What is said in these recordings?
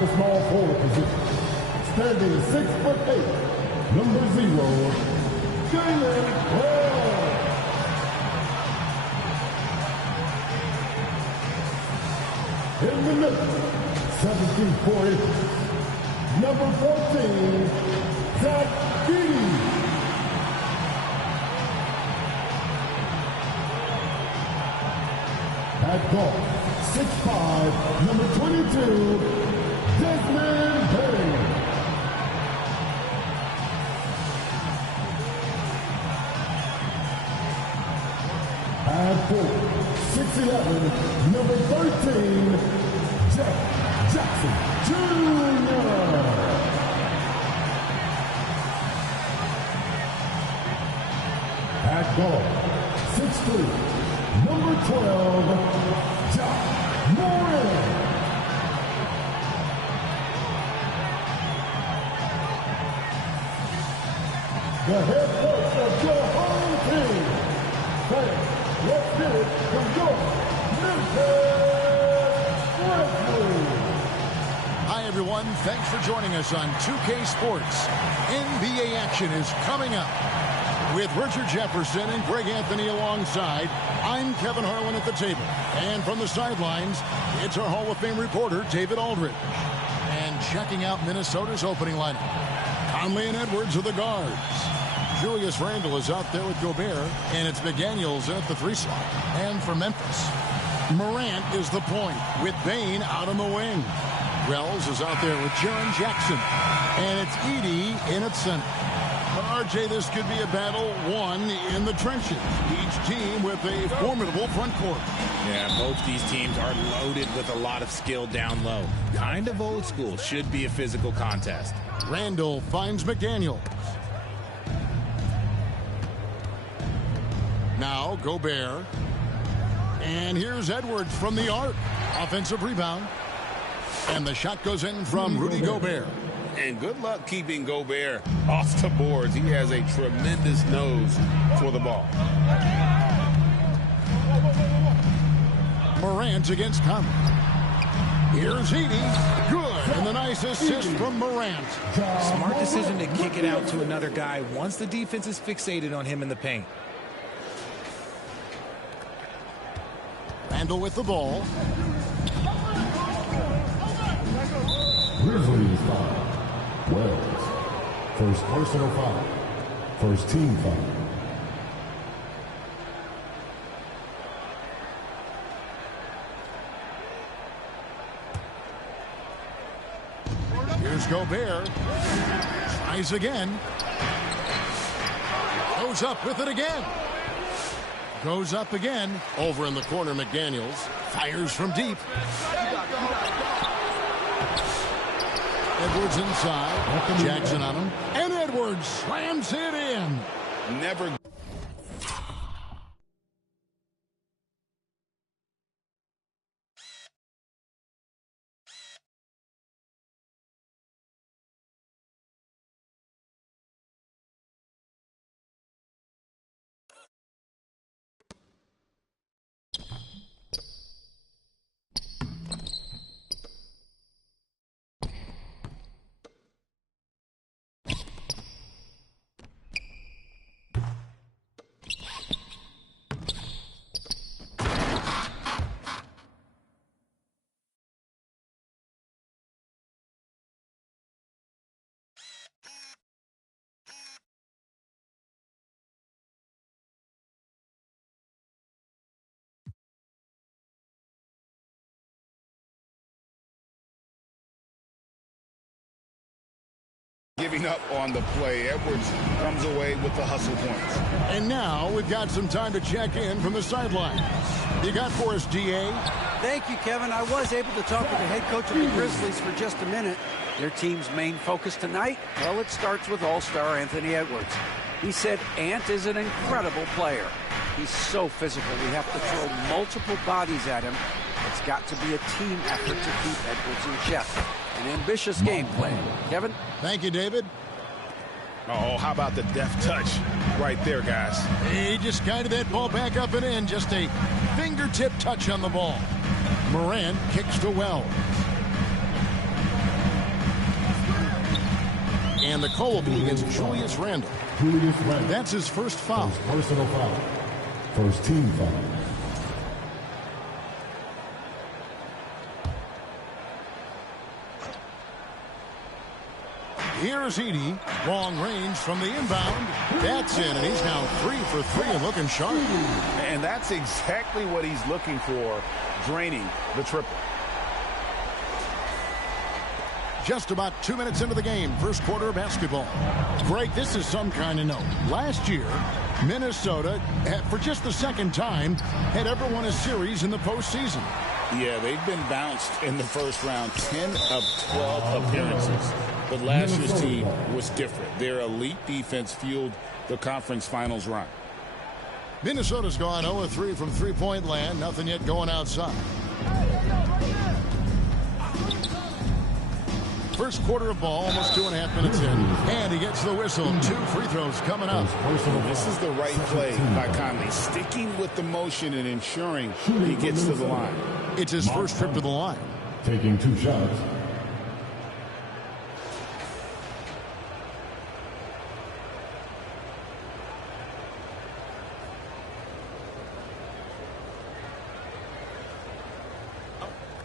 the small forward position. Standing 6'8", number 0, Jalen. In the middle, 7 feet 4 inches, number 14, Zach Beatty. At guard, 6'5", number 22, Desmond Bain. At forward, 6'11", number 13, Jeff Jackson Jr. At guard, 6'3", number 12, John Moran. The head coach of your home team. Fans, let's get it from your Memphis Grizzly. Hi, everyone. Thanks for joining us on 2K Sports. NBA action is coming up. With Richard Jefferson and Greg Anthony alongside, I'm Kevin Harlan at the table. And from the sidelines, it's our Hall of Fame reporter, David Aldridge. And checking out Minnesota's opening lineup, Conley and Edwards are the guards. Julius Randle is out there with Gobert, and it's McDaniels in at the 3 slot. And for Memphis, Morant is the point, with Bain out on the wing. Wells is out there with Jaren Jackson, and it's Edey in at center. RJ, this could be a battle won in the trenches. Each team with a formidable front court. Yeah, both these teams are loaded with a lot of skill down low. Kind of old school. Should be a physical contest. Randle finds McDaniels. Now Gobert. And here's Edwards from the arc. Offensive rebound. And the shot goes in from Rudy Gobert. And good luck keeping Gobert off the boards. He has a tremendous nose for the ball. Morant against Conley. Here's Edey. Good. And the nice assist from Morant. Smart decision to kick it out to another guy once the defense is fixated on him in the paint. Randle with the ball. Grizzlies foul. Wells. First personal foul. First team foul. Here's Gobert. Tries again. Goes up with it again. Goes up again. Over in the corner, McDaniels. Fires from deep. Edwards inside. Jackson on him. And Edwards slams it in. Never. Giving up on the play. Edwards comes away with the hustle points. And now we've got some time to check in from the sidelines. You got for us, DA? Thank you, Kevin. I was able to talk with the head coach of the Grizzlies for just a minute. Their team's main focus tonight, well, it starts with all-star Anthony Edwards. He said Ant is an incredible player. He's so physical. We have to throw multiple bodies at him. It's got to be a team effort to keep Edwards in check. An ambitious game plan. Kevin? Thank you, David. Oh, how about the deft touch right there, guys? He just guided that ball back up and in. Just a fingertip touch on the ball. Morant kicks to Wells. And the call will be against Julius Randle. Julius Randle. That's his first foul. First personal foul. First team foul. Here's Edey. Long range from the inbound. That's in, and he's now 3 for 3 and looking sharp. And that's exactly what he's looking for, draining the triple. Just about 2 minutes into the game, first quarter of basketball. Greg, this is some kind of note. Last year, Minnesota, for just the second time, had ever won a series in the postseason. Yeah, they've been bounced in the first round, 10 of 12 appearances. But last year's team was different. Their elite defense fueled the conference finals run. Minnesota's gone 0-3 from three-point land. Nothing yet going outside. First quarter of ball, almost 2.5 minutes in. And he gets the whistle. 2 free throws coming up. This is the right play by Conley, sticking with the motion and ensuring he gets to the line. It's his first trip to the line. Taking 2 shots.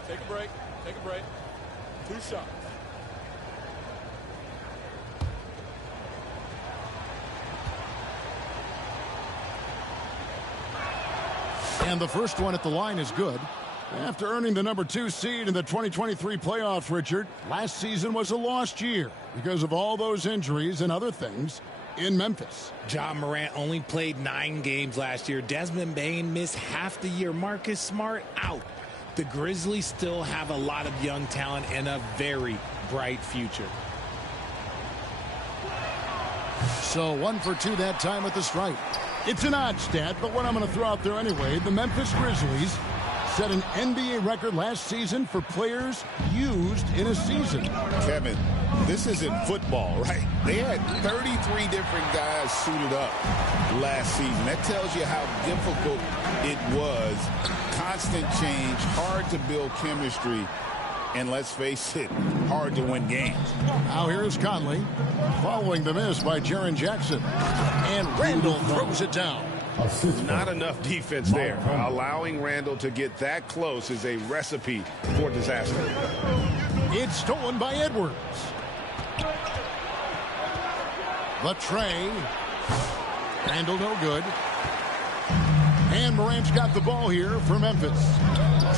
Take a break. Take a break. 2 shots. And the first one at the line is good. After earning the number 2 seed in the 2023 playoffs, Richard, last season was a lost year because of all those injuries and other things in Memphis. John Morant only played 9 games last year. Desmond Bane missed half the year. Marcus Smart out. The Grizzlies still have a lot of young talent and a very bright future. So 1 for 2 that time at the stripe. It's an odd stat, but what I'm going to throw out there anyway, the Memphis Grizzlies set an NBA record last season for players used in a season. Kevin, this isn't football, right? They had 33 different guys suited up last season. That tells you how difficult it was. Constant change, hard to build chemistry, and let's face it, hard to win games. Now here's Conley, following the miss by Jaren Jackson. And Randle throws it down. Not enough defense there. Allowing Randle to get that close is a recipe for disaster. It's stolen by Edwards. The tray. Randle no good. And Morant's got the ball here for Memphis.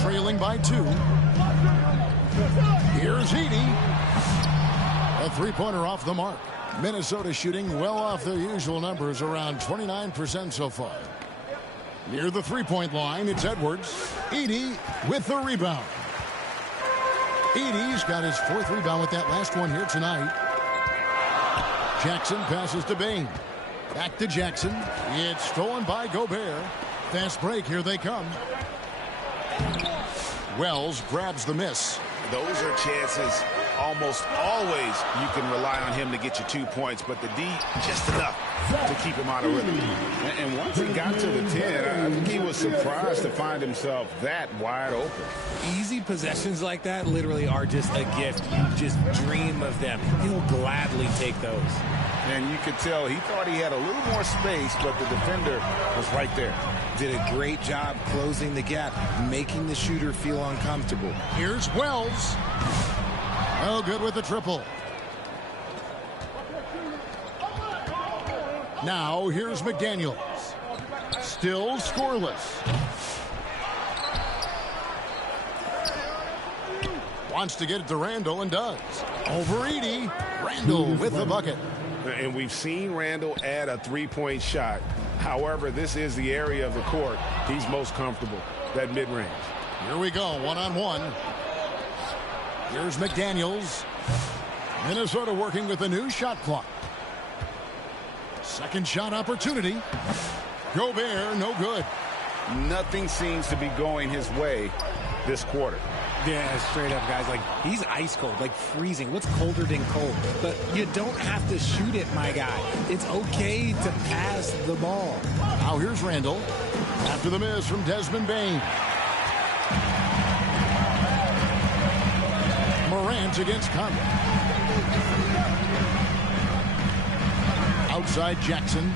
Trailing by 2. Here's Edey. A three-pointer off the mark. Minnesota shooting well off their usual numbers, around 29% so far. Near the three-point line, it's Edwards. Edey with the rebound. Edey's got his 4th rebound with that last one here tonight. Jackson passes to Bane. Back to Jackson. It's stolen by Gobert. Fast break, here they come. Wells grabs the miss. Those are chances almost always you can rely on him to get you 2 points, but the D just enough to keep him out of rhythm. And once he got to the 10, I think he was surprised to find himself that wide open. Easy possessions like that literally are just a gift. You just dream of them. He'll gladly take those. And you could tell he thought he had a little more space, but the defender was right there. Did a great job closing the gap, making the shooter feel uncomfortable. Here's Wells. Oh, good with the triple. Now here's McDaniels. Still scoreless. Wants to get it to Randle and does. Over Edey. Randle with the bucket. And we've seen Randle add a three-point shot. However, this is the area of the court he's most comfortable, that mid-range. Here we go, one-on-one. Here's McDaniels. Minnesota working with a new shot clock. Second shot opportunity. Gobert, no good. Nothing seems to be going his way this quarter. Yeah, straight up, guys. Like, he's ice cold, like freezing. What's colder than cold? But you don't have to shoot it, my guy. It's okay to pass the ball. Now here's Randle. After the miss from Desmond Bane. Morant against Conley. Outside Jackson.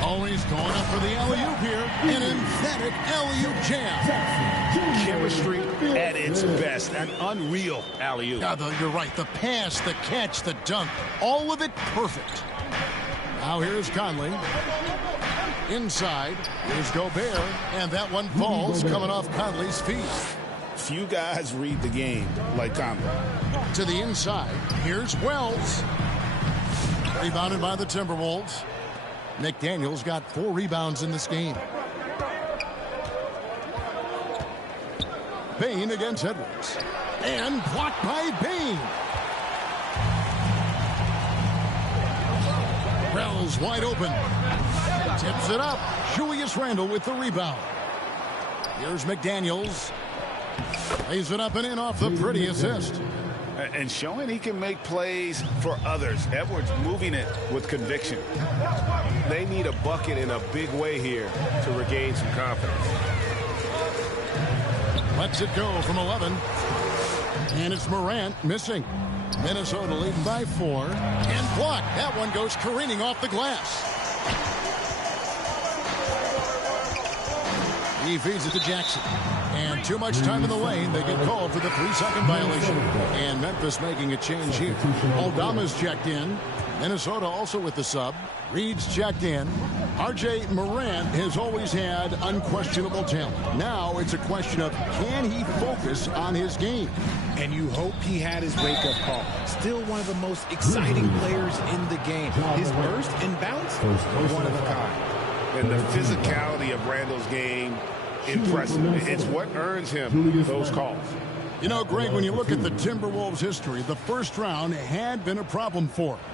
Always going up for the alley-oop here. An emphatic alley-oop jam. Chemistry at its best. An unreal alley-oop. You're right. The pass, the catch, the dunk. All of it perfect. Now here's Conley. Inside. Here's Gobert. And that one falls coming off Conley's feet. Few guys read the game like Conley. To the inside. Here's Wells. Rebounded by the Timberwolves. McDaniels got 4 rebounds in this game. Bain against Edwards. And blocked by Bain. Wells wide open. Tips it up. Julius Randle with the rebound. Here's McDaniels. Lays it up and in off the pretty assist. And showing he can make plays for others. Edwards moving it with conviction. They need a bucket in a big way here to regain some confidence. Lets it go from 11. And it's Morant missing. Minnesota leading by 4. And blocked. That one goes careening off the glass. He feeds it to Jackson. And too much time in the lane. They get called for the 3-second violation. And Memphis making a change here. Aldama's checked in. Minnesota also with the sub. Reed's checked in. R.J. Morant has always had unquestionable talent. Now it's a question of can he focus on his game? And you hope he had his wake-up call. Still one of the most exciting players in the game. His burst and bounce were one of a kind. And the physicality of Randle's game, impressive. It's what earns him those calls. You know, Greg, when you look at the Timberwolves' history, the first round had been a problem for them.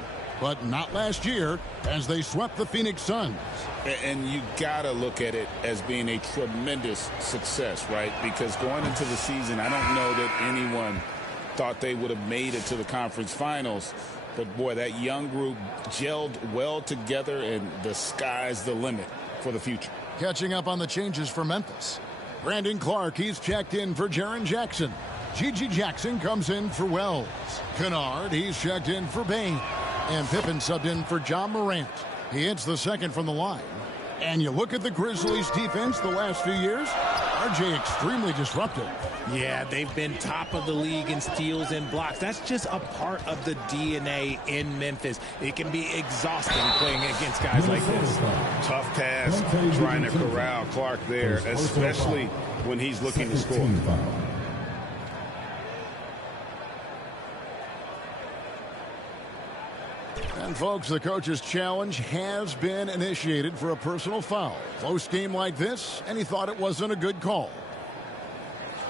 But not last year as they swept the Phoenix Suns. And you got to look at it as being a tremendous success, right? Because going into the season, I don't know that anyone thought they would have made it to the conference finals. But, boy, that young group gelled well together, and the sky's the limit for the future. Catching up on the changes for Memphis. Brandon Clark, he's checked in for Jaren Jackson. Gigi Jackson comes in for Wells. Kennard, he's checked in for Bain. And Pippen subbed in for John Morant. He hits the second from the line. And you look at the Grizzlies' defense the last few years, RJ extremely disruptive. Yeah, they've been top of the league in steals and blocks. That's just a part of the DNA in Memphis. It can be exhausting playing against guys like this. Tough task trying to corral Clark there, especially when he's looking to score. And, folks, the coach's challenge has been initiated for a personal foul. Close game like this, and he thought it wasn't a good call.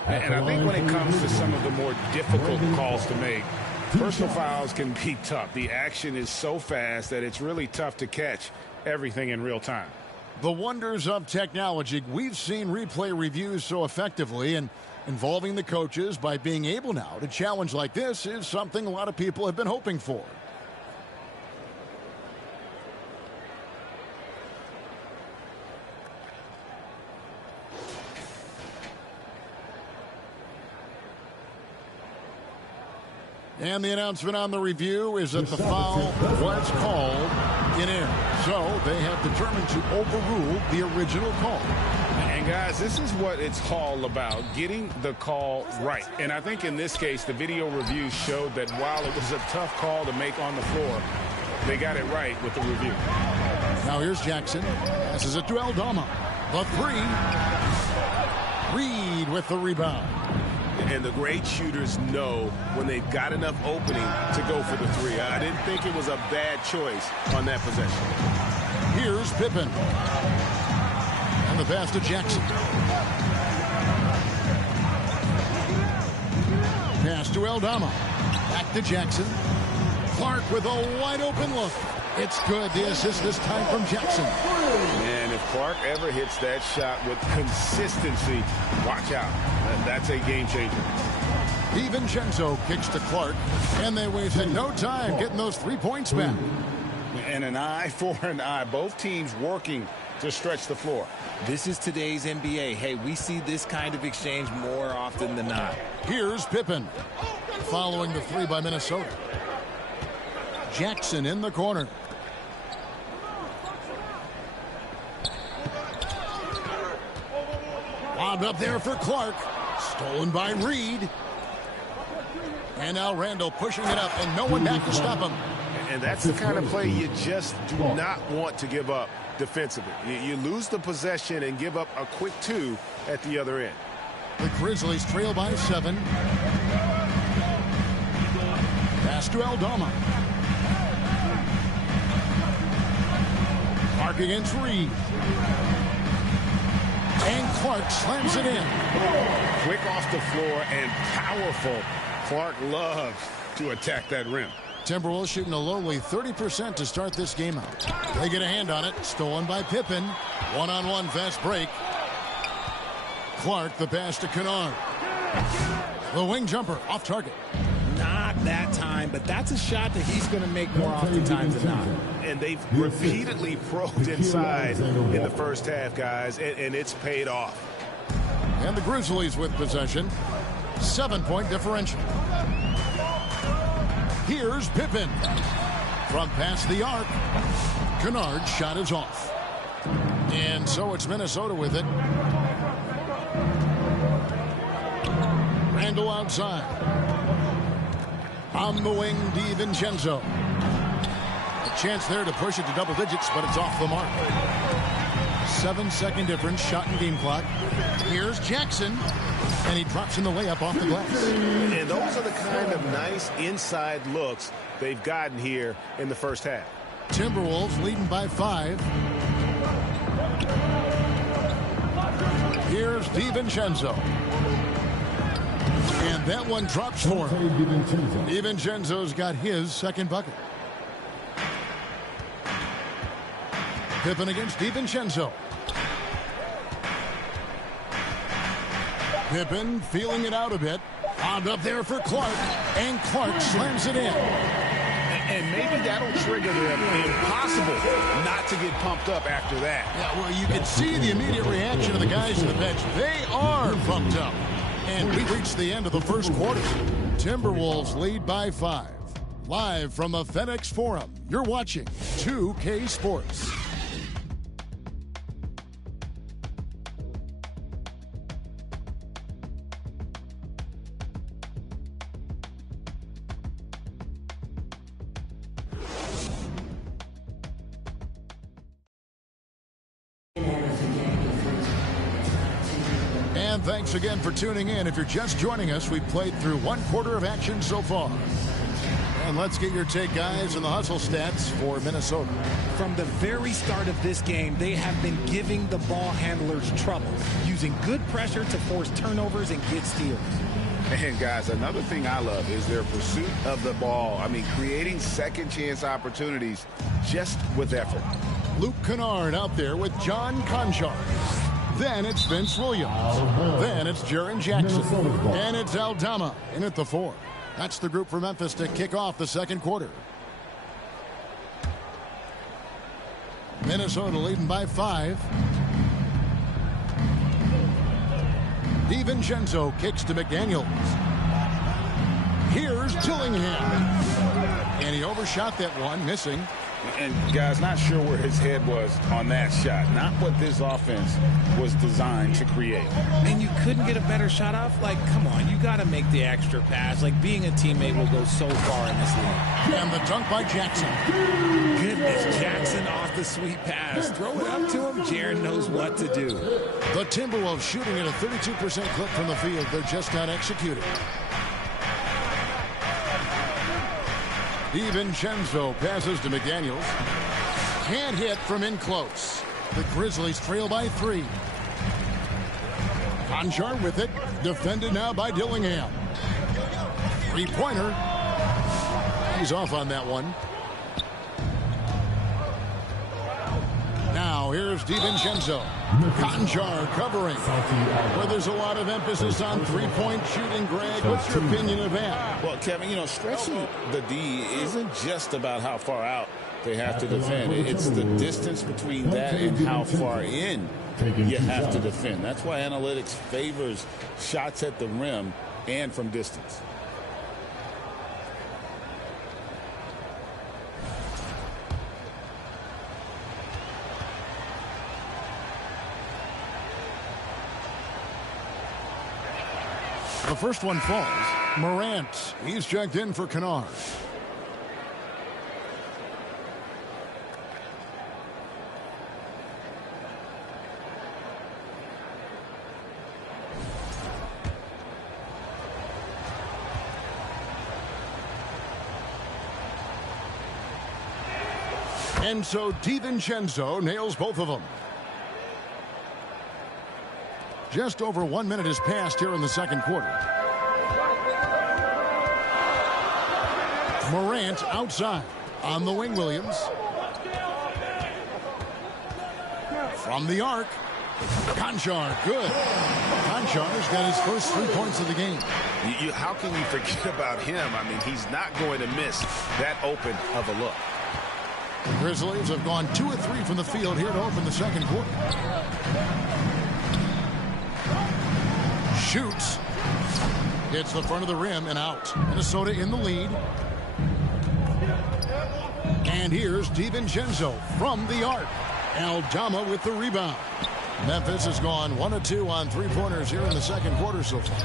And I think when it comes to some of the more difficult calls to make, personal fouls can be tough. The action is so fast that it's really tough to catch everything in real time. The wonders of technology. We've seen replay reviews so effectively, and involving the coaches by being able now to challenge like this is something a lot of people have been hoping for. And the announcement on the review is that the foul was called in air. So they have determined to overrule the original call. And, guys, this is what it's all about, getting the call right. And I think in this case, the video review showed that while it was a tough call to make on the floor, they got it right with the review. Now here's Jackson. Passes it to Aldama. The three. Reed with the rebound. And the great shooters know when they've got enough opening to go for the three. I didn't think it was a bad choice on that possession. Here's Pippen. And the pass to Jackson. Pass to Aldama. Back to Jackson. Clark with a wide open look. It's good. The assist this time from Jackson. And if Clark ever hits that shot with consistency, watch out. That's a game changer. DiVincenzo kicks to Clark, and they wasted no time getting those 3 points back. And an eye for an eye. Both teams working to stretch the floor. This is today's NBA. Hey, we see this kind of exchange more often than not. Here's Pippen. Following the three by Minnesota. Jackson in the corner. Lobbed up there for Clark. Stolen by Reed. And now Randall pushing it up, and no one back to stop him. And that's the kind of play you just do not want to give up defensively. You lose the possession and give up a quick 2 at the other end. The Grizzlies trail by 7. Pass to Aldama. Clark against Reed. And Clark slams it in. Quick off the floor and powerful. Clark loves to attack that rim. Timberwolves shooting a lowly 30% to start this game out. They get a hand on it. Stolen by Pippen. One-on-one fast break. Clark the pass to Kennard. The wing jumper off target. Not that time, but that's a shot that he's going to make more oftentimes than not. And they've repeatedly probed inside in the first half, guys, and it's paid off. And the Grizzlies with possession. 7-point differential. Here's Pippen. From past the arc. Kennard's shot is off. And so it's Minnesota with it. Randall outside. On the wing, DiVincenzo. A chance there to push it to double digits, but it's off the mark. 7-second difference, shot and game clock. Here's Jackson, and he drops in the layup off the glass. And those are the kind of nice inside looks they've gotten here in the first half. Timberwolves leading by 5. Here's DiVincenzo. And that one drops for him. DiVincenzo's got his second bucket. Pippen against DiVincenzo. Pippen feeling it out a bit. Bombed up there for Clark. And Clark slams it in. And maybe that'll trigger them. Impossible not to get pumped up after that. Yeah, well, you can see the immediate reaction of the guys on the bench. They are pumped up. And we reached the end of the first quarter. Timberwolves lead by 5. Live from the FedEx Forum, you're watching 2K Sports. And thanks again for tuning in. If you're just joining us, we've played through 1 quarter of action so far. And let's get your take, guys, on the hustle stats for Minnesota. From the very start of this game, they have been giving the ball handlers trouble, using good pressure to force turnovers and get steals. And, guys, another thing I love is their pursuit of the ball. I mean, creating second-chance opportunities just with effort. Luke Kennard out there with John Conchar. Then it's Vince Williams. Then it's Jaren Jackson. And it's Aldama in at the 4. That's the group for Memphis to kick off the second quarter. Minnesota leading by 5. DiVincenzo kicks to McDaniels. Here's Dillingham. And he overshot that one, missing. And, guys, not sure where his head was on that shot. Not what this offense was designed to create. And you couldn't get a better shot off? Like, come on, you got to make the extra pass. Like, being a teammate will go so far in this league. And the dunk by Jackson. Goodness, Jackson off the sweet pass. Throw it up to him. Jaren knows what to do. The Timberwolves shooting at a 32% clip from the field. They're just not executing. DiVincenzo passes to McDaniels. Can't hit from in close. The Grizzlies trail by 3. Conchar with it. Defended now by Dillingham. 3-pointer. He's off on that one. Now here's DiVincenzo. Conchar covering. Where there's a lot of emphasis on three-point shooting, Greg. What's your opinion of that? Well, Kevin, you know, stretching the D isn't just about how far out they have to defend. It's the distance between that and how far in you have to defend. That's why analytics favors shots at the rim and from distance. The first one falls. Morant, he's checked in for Kennard. And so DiVincenzo nails both of them. Just over 1 minute has passed here in the second quarter. Morant outside on the wing. Williams from the arc. Konchar, good. Konchar's got his first 3 points of the game. How can you forget about him? I mean, he's not going to miss that open of a look. The Grizzlies have gone 2 of 3 from the field here to open the second quarter. Shoots. Hits the front of the rim and out. Minnesota in the lead. And here's DiVincenzo from the arc. Aldama with the rebound. Memphis has gone 1 of 2 on 3-pointers here in the second quarter so far.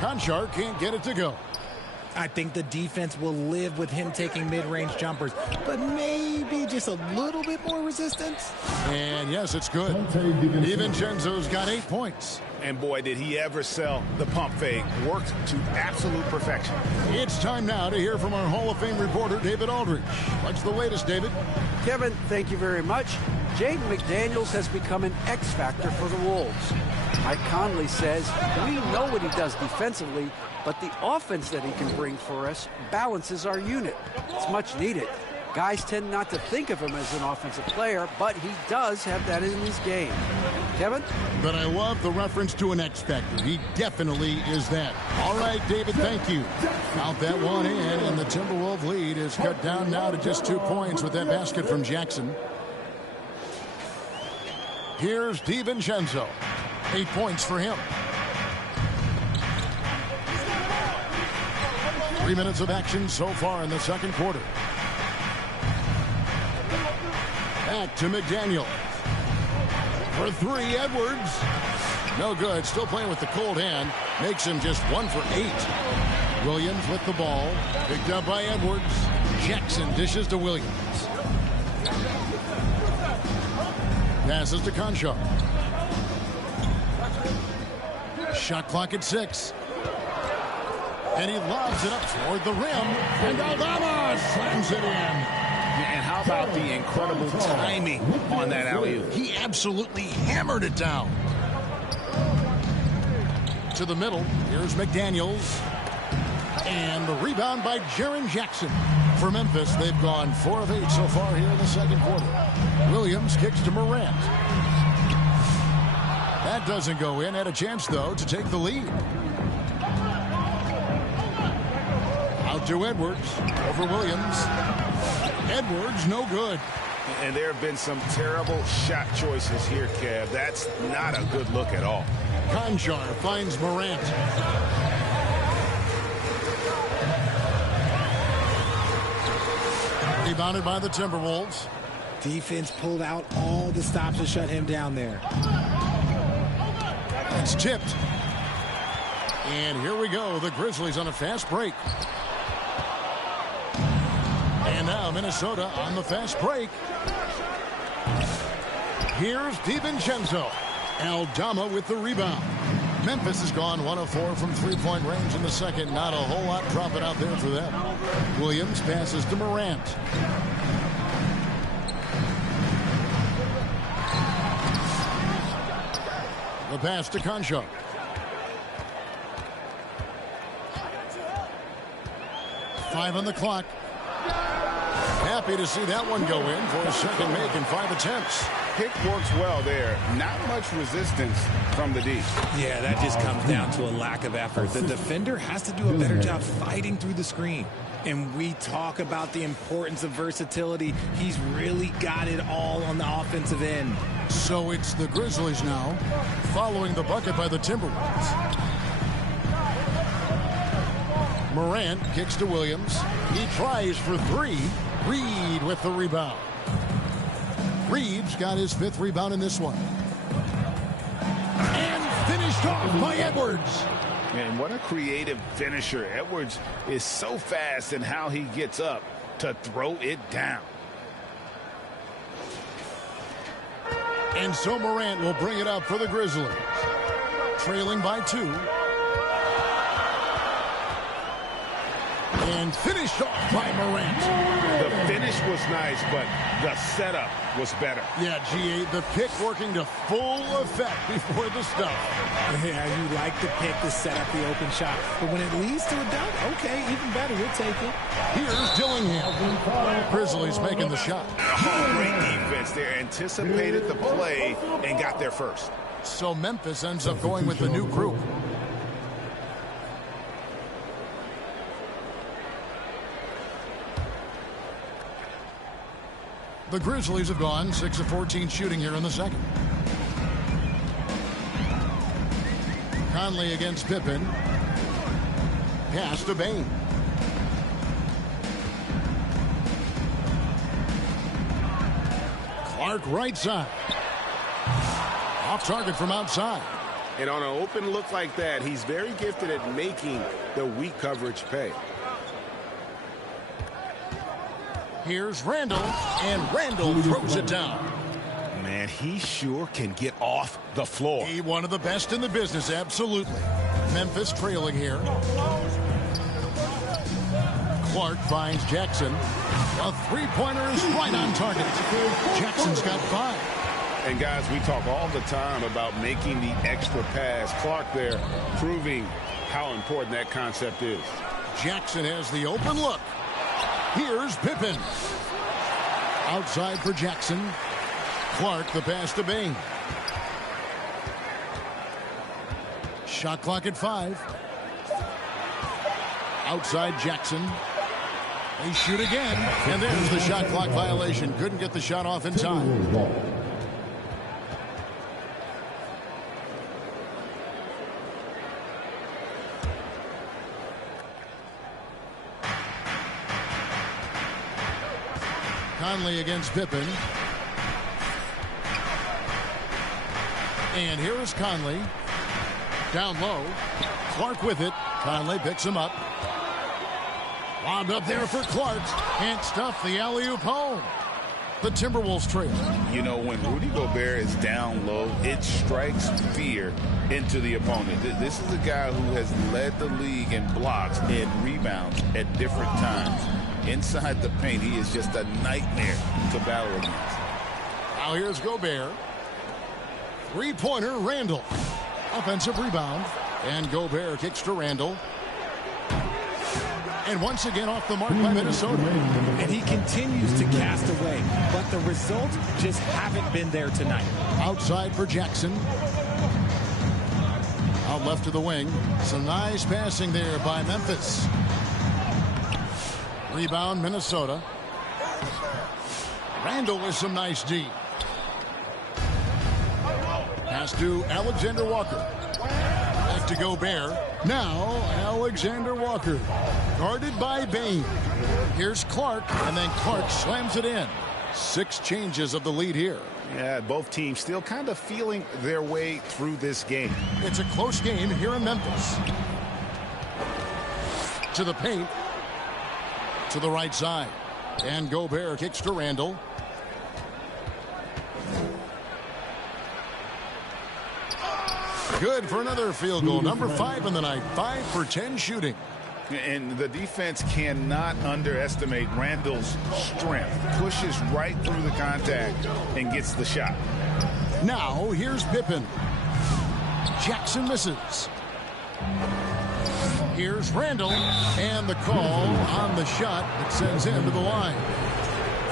Konchar can't get it to go. I think the defense will live with him taking mid-range jumpers, but maybe just a little bit more resistance. And yes, it's good. DiVincenzo's got 8 points. And boy, did he ever sell the pump fake. Worked to absolute perfection. It's time now to hear from our Hall of Fame reporter, David Aldridge. What's the latest, David? Kevin, thank you very much. Jaden McDaniels has become an X factor for the Wolves. Mike Conley says, we know what he does defensively, but the offense that he can bring for us balances our unit. It's much needed. Guys tend not to think of him as an offensive player, but he does have that in his game. Kevin? But I love the reference to an X factor. He definitely is that. All right, David, thank you. Count that one in, and the Timberwolf lead is cut down now to just 2 points with that basket from Jackson. Here's DiVincenzo. 8 points for him. 3 minutes of action so far in the second quarter. Back to McDaniel. For 3, Edwards. No good. Still playing with the cold hand. Makes him just 1 for 8. Williams with the ball. Picked up by Edwards. Jackson dishes to Williams. Passes to Konchar. Shot clock at 6. And he lobs it up toward the rim. And Aldama slams it in. And how about the incredible timing on that alley-oop? He absolutely hammered it down. To the middle. Here's McDaniels. And the rebound by Jaren Jackson. For Memphis, they've gone 4 of 8 so far here in the second quarter. Williams kicks to Morant. That doesn't go in. Had a chance, though, to take the lead. Out to Edwards. Over Williams. Edwards, no good. And there have been some terrible shot choices here, Kev. That's not a good look at all. Konchar finds Morant. Rebounded by the Timberwolves. Defense pulled out all the stops to shut him down there. It's tipped. And here we go. The Grizzlies on a fast break. And now Minnesota on the fast break. Here's DiVincenzo. Aldama with the rebound. Memphis has gone 1 of 4 from 3-point range in the second. Not a whole lot dropping out there for them. Williams passes to Morant. The pass to Konchar. Five on the clock. Happy to see that one go in for a second make in 5 attempts. Pick works well there. Not much resistance from the D. Yeah, that just comes down to a lack of effort. The defender has to do a better job fighting through the screen. And we talk about the importance of versatility. He's really got it all on the offensive end. So it's the Grizzlies now, following the bucket by the Timberwolves. Morant kicks to Williams. He tries for 3. Reed with the rebound. Reed's got his 5th rebound in this one. And finished Finished off by Edwards. And what a creative finisher. Edwards is so fast in how he gets up to throw it down. And so Morant will bring it up for the Grizzlies. Trailing by 2. And finished off by Morant. The finish was nice, but the setup was better. Yeah, G8, the pick working to full effect before the stuff. Yeah, you like the pick to set up the open shot. But when it leads to a dunk, okay, even better, we'll take it. Here's Dillingham. Grizzlies making the shot. Oh, great defense there. Anticipated the play and got there first. So Memphis ends up going with the new group. The Grizzlies have gone 6 of 14 shooting here in the second. Conley against Pippen. Pass to Bane. Clark right side. Off target from outside. And on an open look like that, he's very gifted at making the weak coverage pay. Here's Randall, and Randall throws it down. Man, he sure can get off the floor. He one of the best in the business, absolutely. Memphis trailing here. Clark finds Jackson. A three-pointer is right on target. Jackson's got 5. And guys, we talk all the time about making the extra pass. Clark there proving how important that concept is. Jackson has the open look. Here's Pippen. Outside for Jackson. Clark the pass to Bane. Shot clock at 5. Outside Jackson. They shoot again. And there's the shot clock violation. Couldn't get the shot off in time. Conley against Pippen. And here is Conley. Down low. Clark with it. Conley picks him up. Lobbed up there for Clark. Can't stuff the alley-oop home. The Timberwolves trail. You know, when Rudy Gobert is down low, it strikes fear into the opponent. This is a guy who has led the league in blocks and rebounds at different times. Inside the paint, he is just a nightmare to battle against. Now here's Gobert. Three-pointer, Randall. Offensive rebound. And Gobert kicks to Randall. And once again off the mark by Minnesota. And he continues to cast away. But the results just haven't been there tonight. Outside for Jackson. Out left to the wing. Some nice passing there by Memphis. Rebound, Minnesota. Randall with some nice D. Pass to Alexander Walker. Back to Gobert. Now, Alexander Walker. Guarded by Bane. Here's Clark, and then Clark slams it in. 6 changes of the lead here. Yeah, both teams still kind of feeling their way through this game. It's a close game here in Memphis. To the paint. To the right side. And Gobert kicks to Randall. Good for another field goal. Number 5 in the night. 5 for 10 shooting. And the defense cannot underestimate Randall's strength. Pushes right through the contact and gets the shot. Now here's Pippen. Jackson misses. Here's Randall, and the call on the shot that sends him to the line.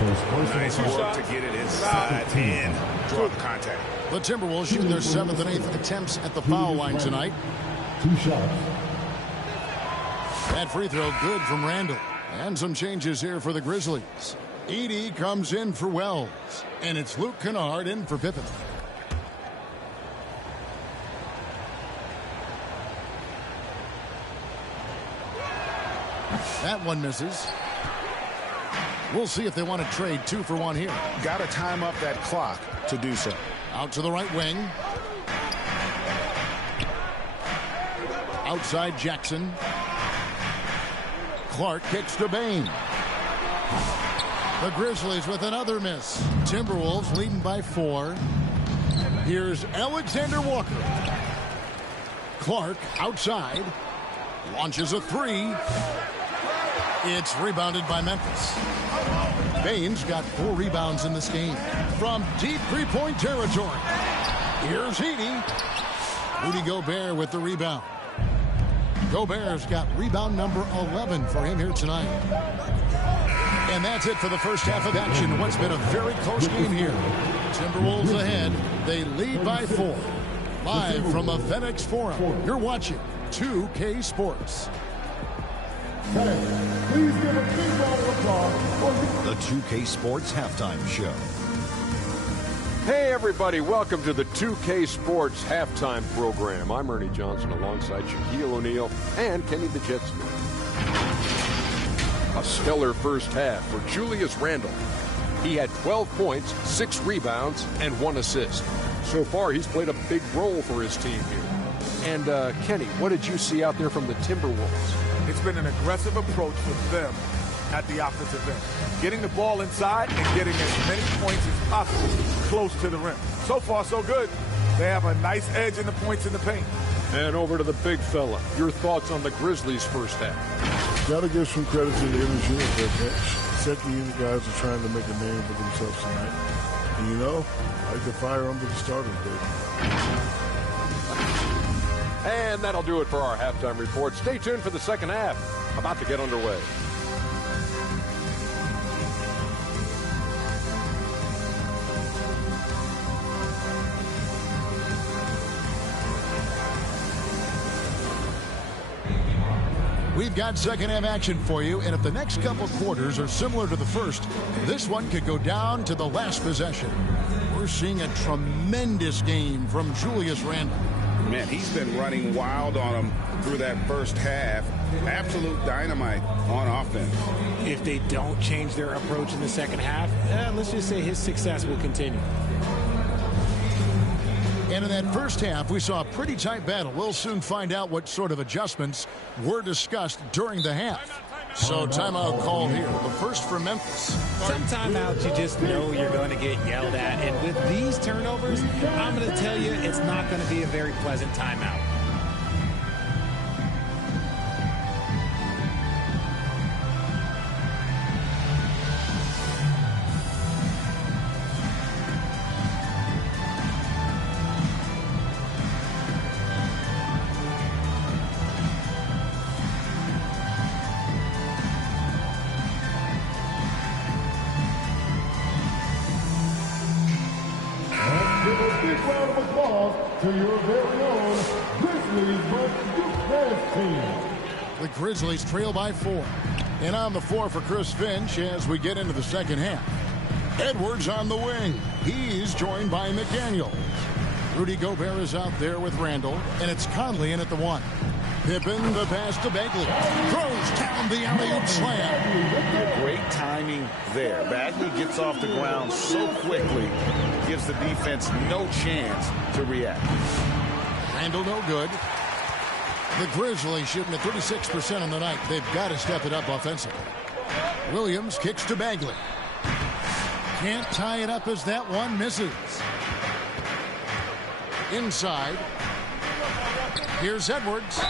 Nice work to get it inside and draw the contact. The Timberwolves shooting their 7th and 8th attempts at the foul line tonight. 2 shots. That free throw good from Randall. And some changes here for the Grizzlies. Edey comes in for Wells, and it's Luke Kennard in for Pippen. That one misses. We'll see if they want to trade 2 for 1 here. Got to time up that clock to do so. Out to the right wing. outside Jackson. Clark kicks to Bain. The Grizzlies with another miss. Timberwolves leading by 4. Here's Alexander Walker. Clark outside. Launches a 3. It's rebounded by Memphis. Bain's got 4 rebounds in this game. From deep three-point territory. Here's Heaney. Rudy Gobert with the rebound. Gobert's got rebound number 11 for him here tonight. And that's it for the first half of action. What's been a very close game here. Timberwolves ahead. They lead by 4. Live from the FedEx Forum, you're watching 2K Sports. Please give a big round of applause. The 2K Sports Halftime Show. Hey everybody, welcome to the 2K Sports Halftime Program. I'm Ernie Johnson alongside Shaquille O'Neal and Kenny the Jet Smith. A stellar first half for Julius Randle. He had 12 points, 6 rebounds, and 1 assist. So far, he's played a big role for his team here. And Kenny, what did you see out there from the Timberwolves? It's been an aggressive approach for them at the offensive end. Getting the ball inside and getting as many points as possible close to the rim. So far, so good. They have a nice edge in the points in the paint. And over to the big fella. Your thoughts on the Grizzlies' first half? Got to give some credit to the energy of their bench. Second unit guys are trying to make a name for themselves tonight. And you know, I like the fire under the starters, baby. And that'll do it for our halftime report. Stay tuned for the second half. About to get underway. We've got second half action for you, and if the next couple quarters are similar to the first, this one could go down to the last possession. We're seeing a tremendous game from Julius Randle. Man, he's been running wild on him through that first half. Absolute dynamite on offense. If they don't change their approach in the second half, let's just say his success will continue. And in that first half, we saw a pretty tight battle. We'll soon find out what sort of adjustments were discussed during the half. So timeout called here. The first for Memphis. Some timeouts you just know you're going to get yelled at. And with these turnovers, I'm going to tell you it's not going to be a very pleasant timeout. To your very own Grizzlies versus team. The Grizzlies trail by 4. And on the floor for Chris Finch as we get into the second half. Edwards on the wing. He's joined by McDaniel. Rudy Gobert is out there with Randle. And it's Conley in at the 1. Pippen the pass to Bagley. Throws down the alley-oop slam. Great timing there. Bagley gets off the ground so quickly, gives the defense no chance to react. Randle no good. The Grizzlies shooting at 36% on the night. They've got to step it up offensively. Williams kicks to Bagley. Can't tie it up as that one misses. Inside. Here's Edwards.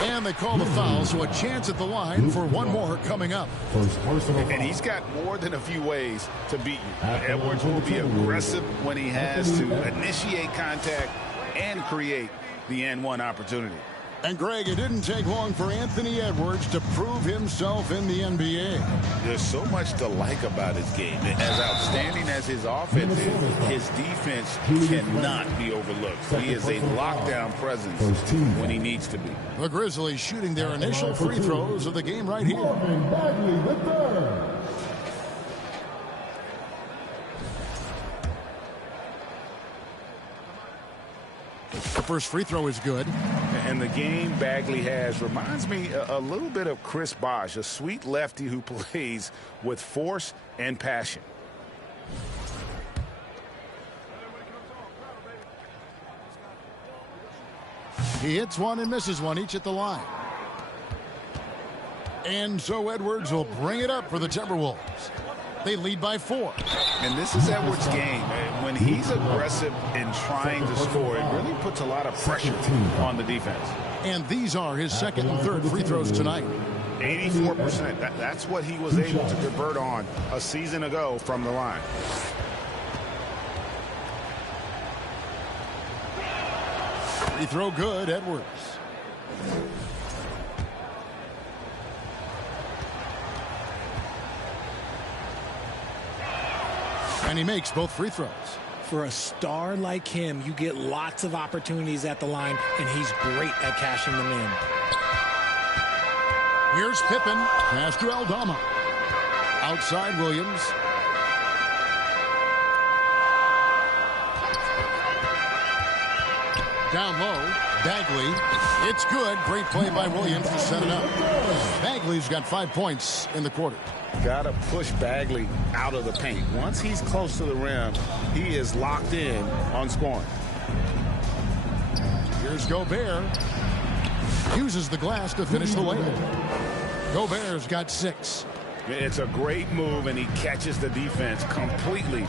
And they call the foul, so a chance at the line for one more coming up. And he's got more than a few ways to beat you. Edwards will be aggressive when he has to initiate contact and create the n1 opportunity. And Greg, it didn't take long for Anthony Edwards to prove himself in the NBA. There's so much to like about his game. As outstanding as his offense is, his defense cannot be overlooked. He is a lockdown presence when he needs to be. The Grizzlies shooting their initial free throws of the game right here. The first free throw is good. And the game Bagley has reminds me a little bit of Chris Bosh, a sweet lefty who plays with force and passion. He hits one and misses one, each at the line. And so Edwards will bring it up for the Timberwolves. They lead by 4. And this is Edwards' game. When he's aggressive in trying to score, it really puts a lot of pressure on the defense. And these are his second and third free throws tonight. 84%. That's what he was able to convert on a season ago from the line. Free throw good, Edwards. And he makes both free throws. For a star like him, you get lots of opportunities at the line, and he's great at cashing them in. Here's Pippen. Pass to Aldama. Outside Williams. Down low. Bagley. It's good. Great play by Williams to set it up. Bagley's got 5 points in the quarter. Got to push Bagley out of the paint. Once he's close to the rim, he is locked in on scoring. Here's Gobert. Uses the glass to finish the layup. Gobert's got 6. It's a great move, and he catches the defense completely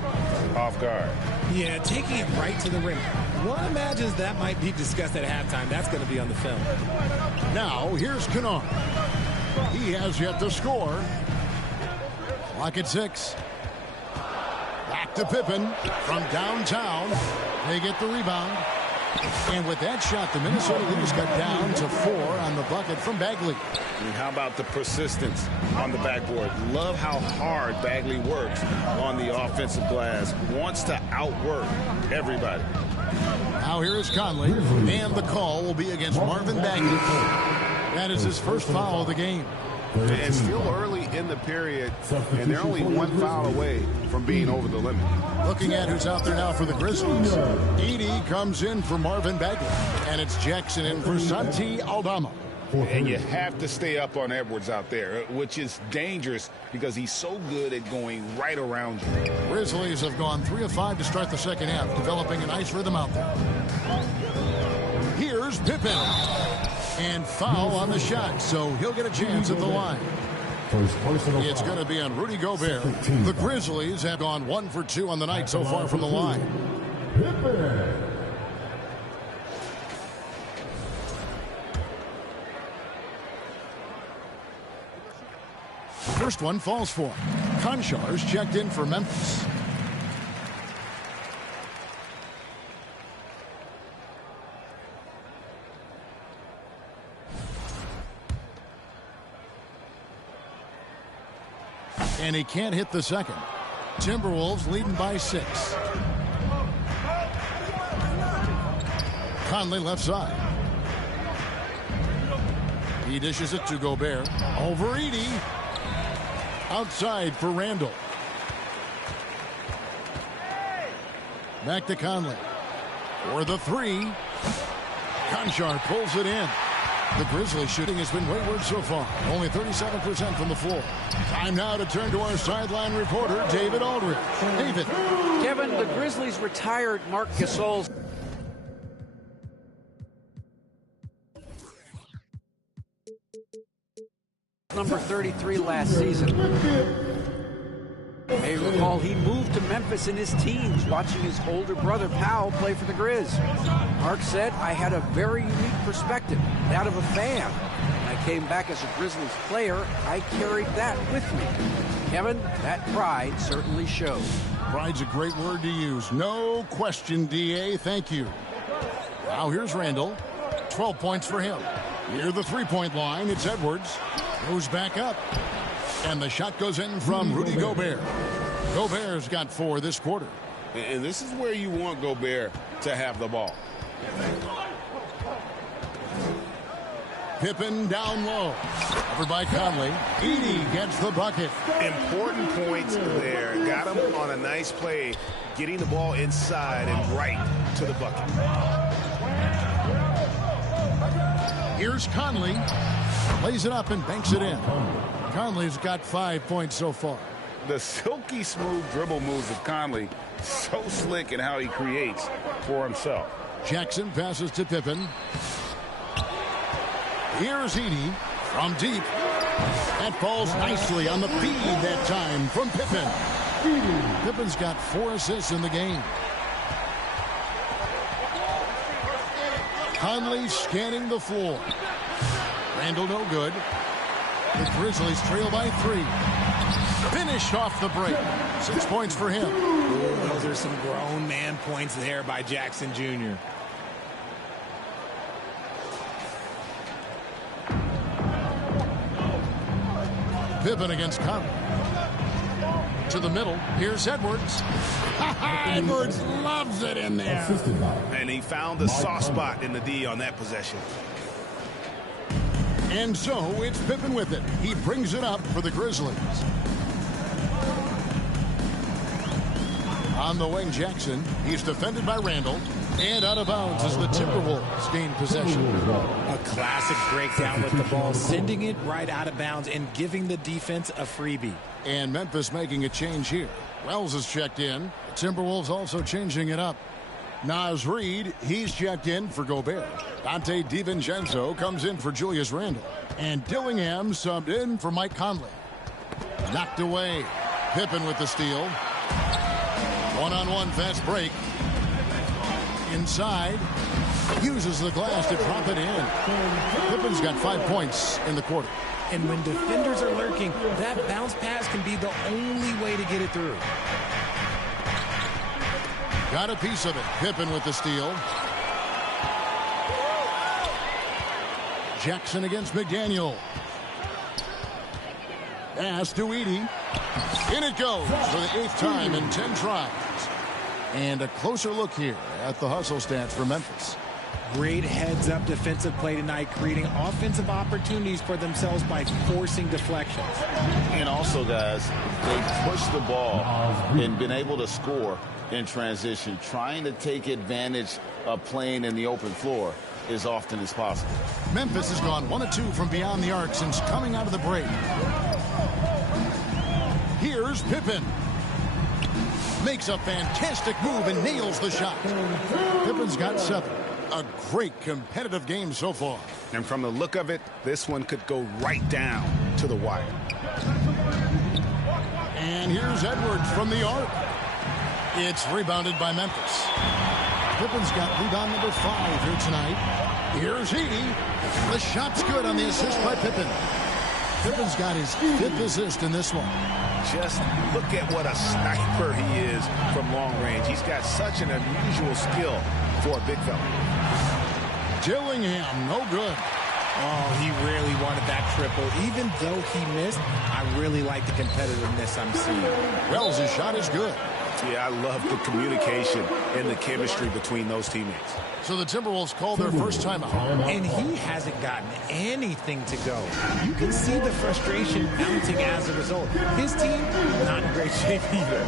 off guard. Yeah, taking it right to the rim. One imagines that might be discussed at halftime. That's going to be on the film. Now, here's Kennard. He has yet to score. Clock at 6. Back to Pippen from downtown. They get the rebound. And with that shot, the Minnesota Lynx got down to 4 on the bucket from Bagley. And how about the persistence on the backboard? Love how hard Bagley works on the offensive glass. Wants to outwork everybody. Now here is Conley. And the call will be against Marvin Bagley. That is his first foul of the game. And still early in the period, and they're only 1 foul away from being over the limit. Looking at who's out there now for the Grizzlies. Edey comes in for Marvin Bagley. And it's Jackson in for Santi Aldama. And you have to stay up on Edwards out there, which is dangerous because he's so good at going right around you. Grizzlies have gone 3 of 5 to start the second half, developing a nice rhythm out there. Here's Pippen. And foul on the shot, so he'll get a chance at the line. It's going to be on Rudy Gobert. The Grizzlies have gone 1 for 2 on the night so far from the line. First one falls for him. Konchar's checked in for Memphis. And he can't hit the second. Timberwolves leading by 6. Conley left side. He dishes it to Gobert. Over Edey. Outside for Randall. Back to Conley. For the 3. Konchar pulls it in. The Grizzlies shooting has been wayward so far. Only 37% from the floor. Time now to turn to our sideline reporter, David Aldridge. David. Kevin, the Grizzlies retired Marc Gasol's number 33 last season. You may recall he moved to Memphis in his teens, watching his older brother Powell play for the Grizz. Mark said, I had a very unique perspective, that of a fan. When I came back as a Grizzlies player, I carried that with me. Kevin, that pride certainly shows. Pride's a great word to use. No question, D.A. Thank you. Now here's Randall. 12 points for him. Near the three-point line, it's Edwards. Goes back up. And the shot goes in from Rudy Gobert. Gobert's got 4 this quarter. And this is where you want Gobert to have the ball. Pippen down low. Covered by Conley. Edey gets the bucket. Important points there. Got him on a nice play, getting the ball inside and right to the bucket. Here's Conley. Lays it up and banks it in. Conley's got 5 points so far. The silky smooth dribble moves of Conley, so slick in how he creates for himself. Jackson passes to Pippen. Here's Edey from deep. That falls nicely on the feed that time from Pippen. Pippen's got 4 assists in the game. Conley scanning the floor. Randall no good. The Grizzlies trail by 3. Finished off the break. 6 points for him. Ooh, those are some grown man points there by Jackson Jr. Pippen against Conley. To the middle. Here's Edwards. Edwards loves it in there. And he found the soft spot in the D on that possession. And so it's Pippen with it. He brings it up for the Grizzlies. On the wing, Jackson. He's defended by Randall. And out of bounds as the Timberwolves gain possession. A classic breakdown with the ball, sending it right out of bounds and giving the defense a freebie. And Memphis making a change here. Wells is checked in. The Timberwolves also changing it up. Naz Reid, he's checked in for Gobert. Dante DiVincenzo comes in for Julius Randle. And Dillingham subbed in for Mike Conley. Knocked away. Pippen with the steal. One-on-one fast break. Inside. Uses the glass to drop it in. Pippen's got 5 points in the quarter. And when defenders are lurking, that bounce pass can be the only way to get it through. Got a piece of it. Pippen with the steal. Jackson against McDaniel. Pass to Edey. In it goes for the 8th time in 10 tries. And a closer look here at the hustle stats for Memphis. Great heads-up defensive play tonight, creating offensive opportunities for themselves by forcing deflections. And also, guys, they pushed the ball and been able to score in transition, trying to take advantage of playing in the open floor as often as possible. Memphis has gone 1 of 2 from beyond the arc since coming out of the break. Here's Pippen. Makes a fantastic move and nails the shot. Pippen's got 7. A great competitive game so far. And from the look of it, this one could go right down to the wire. And here's Edwards from the arc. It's rebounded by Memphis. Pippen's got rebound number 5 here tonight. Here's Edey. The shot's good on the assist by Pippen. Pippen's got his 5th assist in this one. Just look at what a sniper he is from long range. He's got such an unusual skill for a big fella. Dillingham, no good. Oh, he really wanted that triple. Even though he missed, I really like the competitiveness I'm seeing. Wells' shot is good. Yeah, I love the communication and the chemistry between those teammates. So the Timberwolves called their first timeout. And he hasn't gotten anything to go. You can see the frustration mounting as a result. His team, not in great shape either.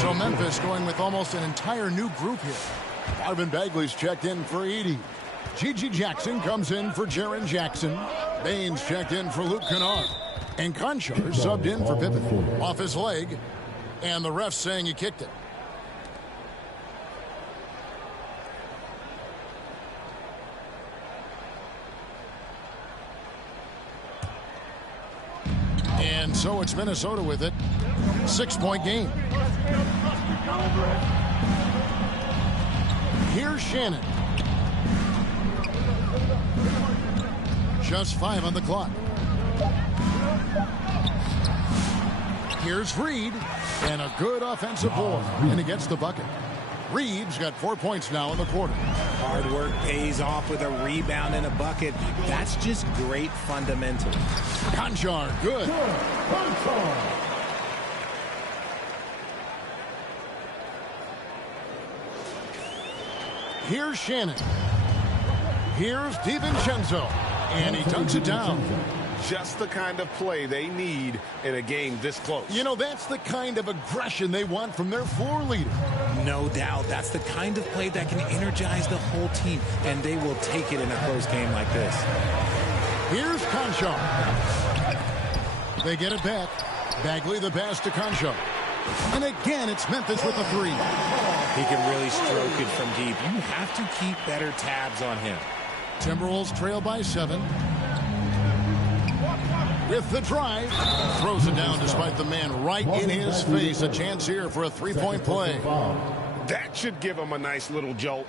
So Memphis going with almost an entire new group here. Marvin Bagley's checked in for Edey. Gigi Jackson comes in for Jaren Jackson. Baines checked in for Luke Kennard. And Conchar subbed in for Pippen. Off his leg. And the ref saying he kicked it. And so it's Minnesota with it. 6-point game. Here's Shannon. Just 5 on the clock. Here's Reed, and a good offensive board, and he gets the bucket. Reed's got 4 points now in the quarter. Hard work pays off with a rebound and a bucket. That's just great fundamentals. Conchar, good. Here's Shannon. Here's DiVincenzo, and he dunks it down. Just the kind of play they need in a game this close. You know, that's the kind of aggression they want from their floor leader. No doubt. That's the kind of play that can energize the whole team, and they will take it in a close game like this. Here's Conchar. They get it back. Bagley the pass to Conchar. And again, it's Memphis with a 3. He can really stroke it from deep. You have to keep better tabs on him. Timberwolves trail by 7. With the drive, throws it down despite the man right in his face. A chance here for a 3-point play. That should give him a nice little jolt.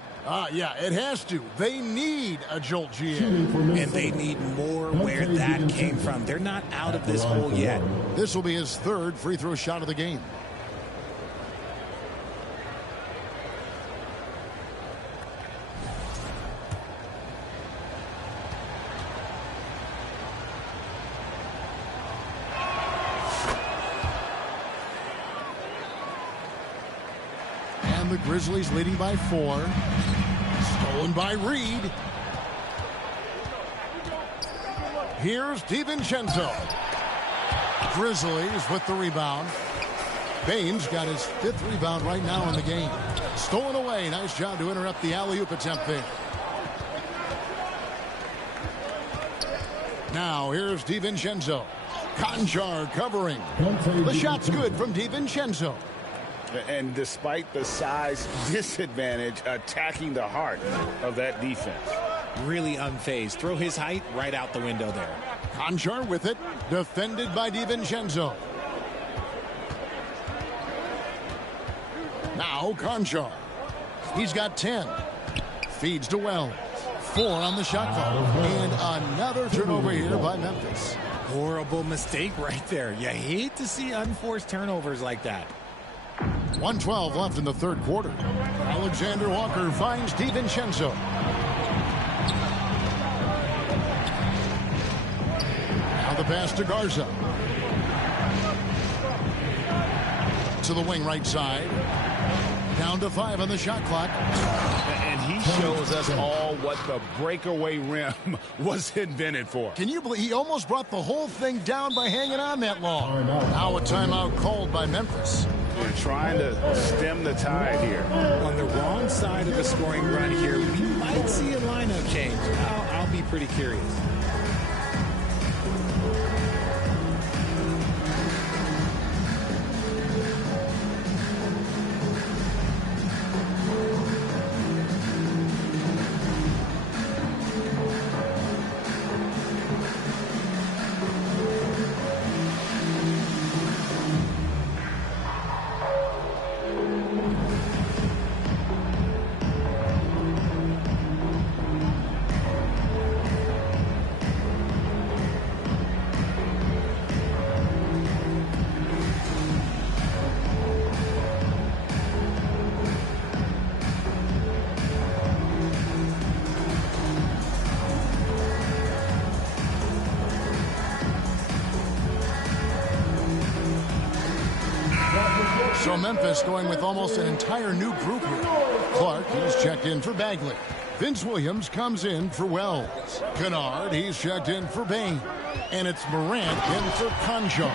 Yeah, it has to. They need a jolt, GA. And they need more where that came from. They're not out of this hole yet. This will be his 3rd free throw shot of the game. The Grizzlies leading by 4. Stolen by Reed. Here's DiVincenzo. Grizzlies with the rebound. Baines got his 5th rebound right now in the game. Stolen away. Nice job to interrupt the alley-oop attempt there. Now here's DiVincenzo. Conchar covering. The shot's good from DiVincenzo. And despite the size disadvantage, attacking the heart of that defense. Really unfazed. Throw his height right out the window there. Conchar with it. Defended by DiVincenzo. Now Conchar. He's got 10. Feeds to Wells. 4 on the shot clock. And another turnover here by Memphis. Horrible mistake right there. You hate to see unforced turnovers like that. 1:12 left in the 3rd quarter. Alexander Walker finds DiVincenzo. Now the pass to Garza. To the wing right side. Down to 5 on the shot clock. And he shows us all what the breakaway rim was invented for. Can you believe he almost brought the whole thing down by hanging on that long? Now a timeout called by Memphis. They're trying to stem the tide here. On the wrong side of the scoring run here, we might see a lineup change. I'll be pretty curious. So Memphis going with almost an entire new group here. Clark, he's checked in for Bagley. Vince Williams comes in for Wells. Kennard, he's checked in for Bain. And it's Morant in for Conchar.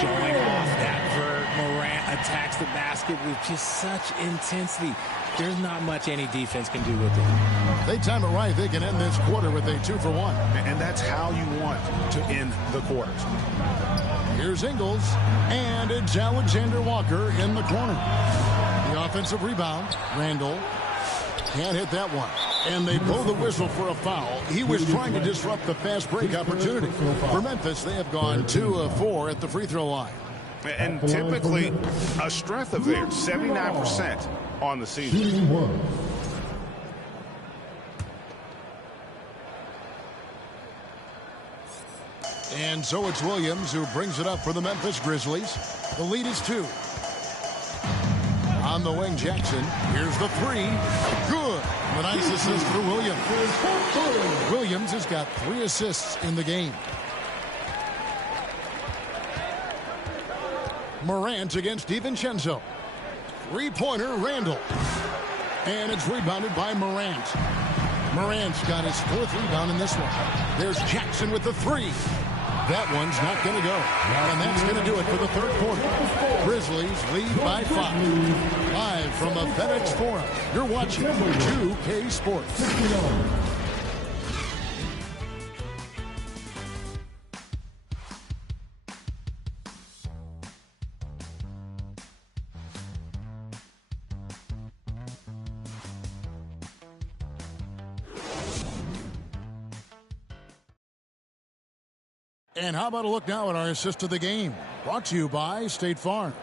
Showing off that vert. Morant attacks the basket with just such intensity. There's not much any defense can do with it. They time it right. They can end this quarter with a 2-for-1. And that's how you want to end the quarters. Here's Ingles, and it's Alexander Walker in the corner. The offensive rebound. Randall can't hit that one. And they blow the whistle for a foul. He was trying to disrupt the fast break opportunity. For Memphis, they have gone 2 of 4 at the free throw line. And typically a strength of theirs, 79% on the season. And so it's Williams who brings it up for the Memphis Grizzlies. The lead is 2. On the wing, Jackson. Here's the 3. Good. A nice assist for Williams. Williams has got 3 assists in the game. Morant against DiVincenzo. 3-pointer, Randall. And it's rebounded by Morant. Morant's got his 4th rebound in this one. There's Jackson with the 3. That one's not going to go. And that's going to do it for the 3rd quarter. Grizzlies lead by 5. Live from the FedEx Forum, you're watching 2K Sports. And how about a look now at our assist of the game? Brought to you by State Farm.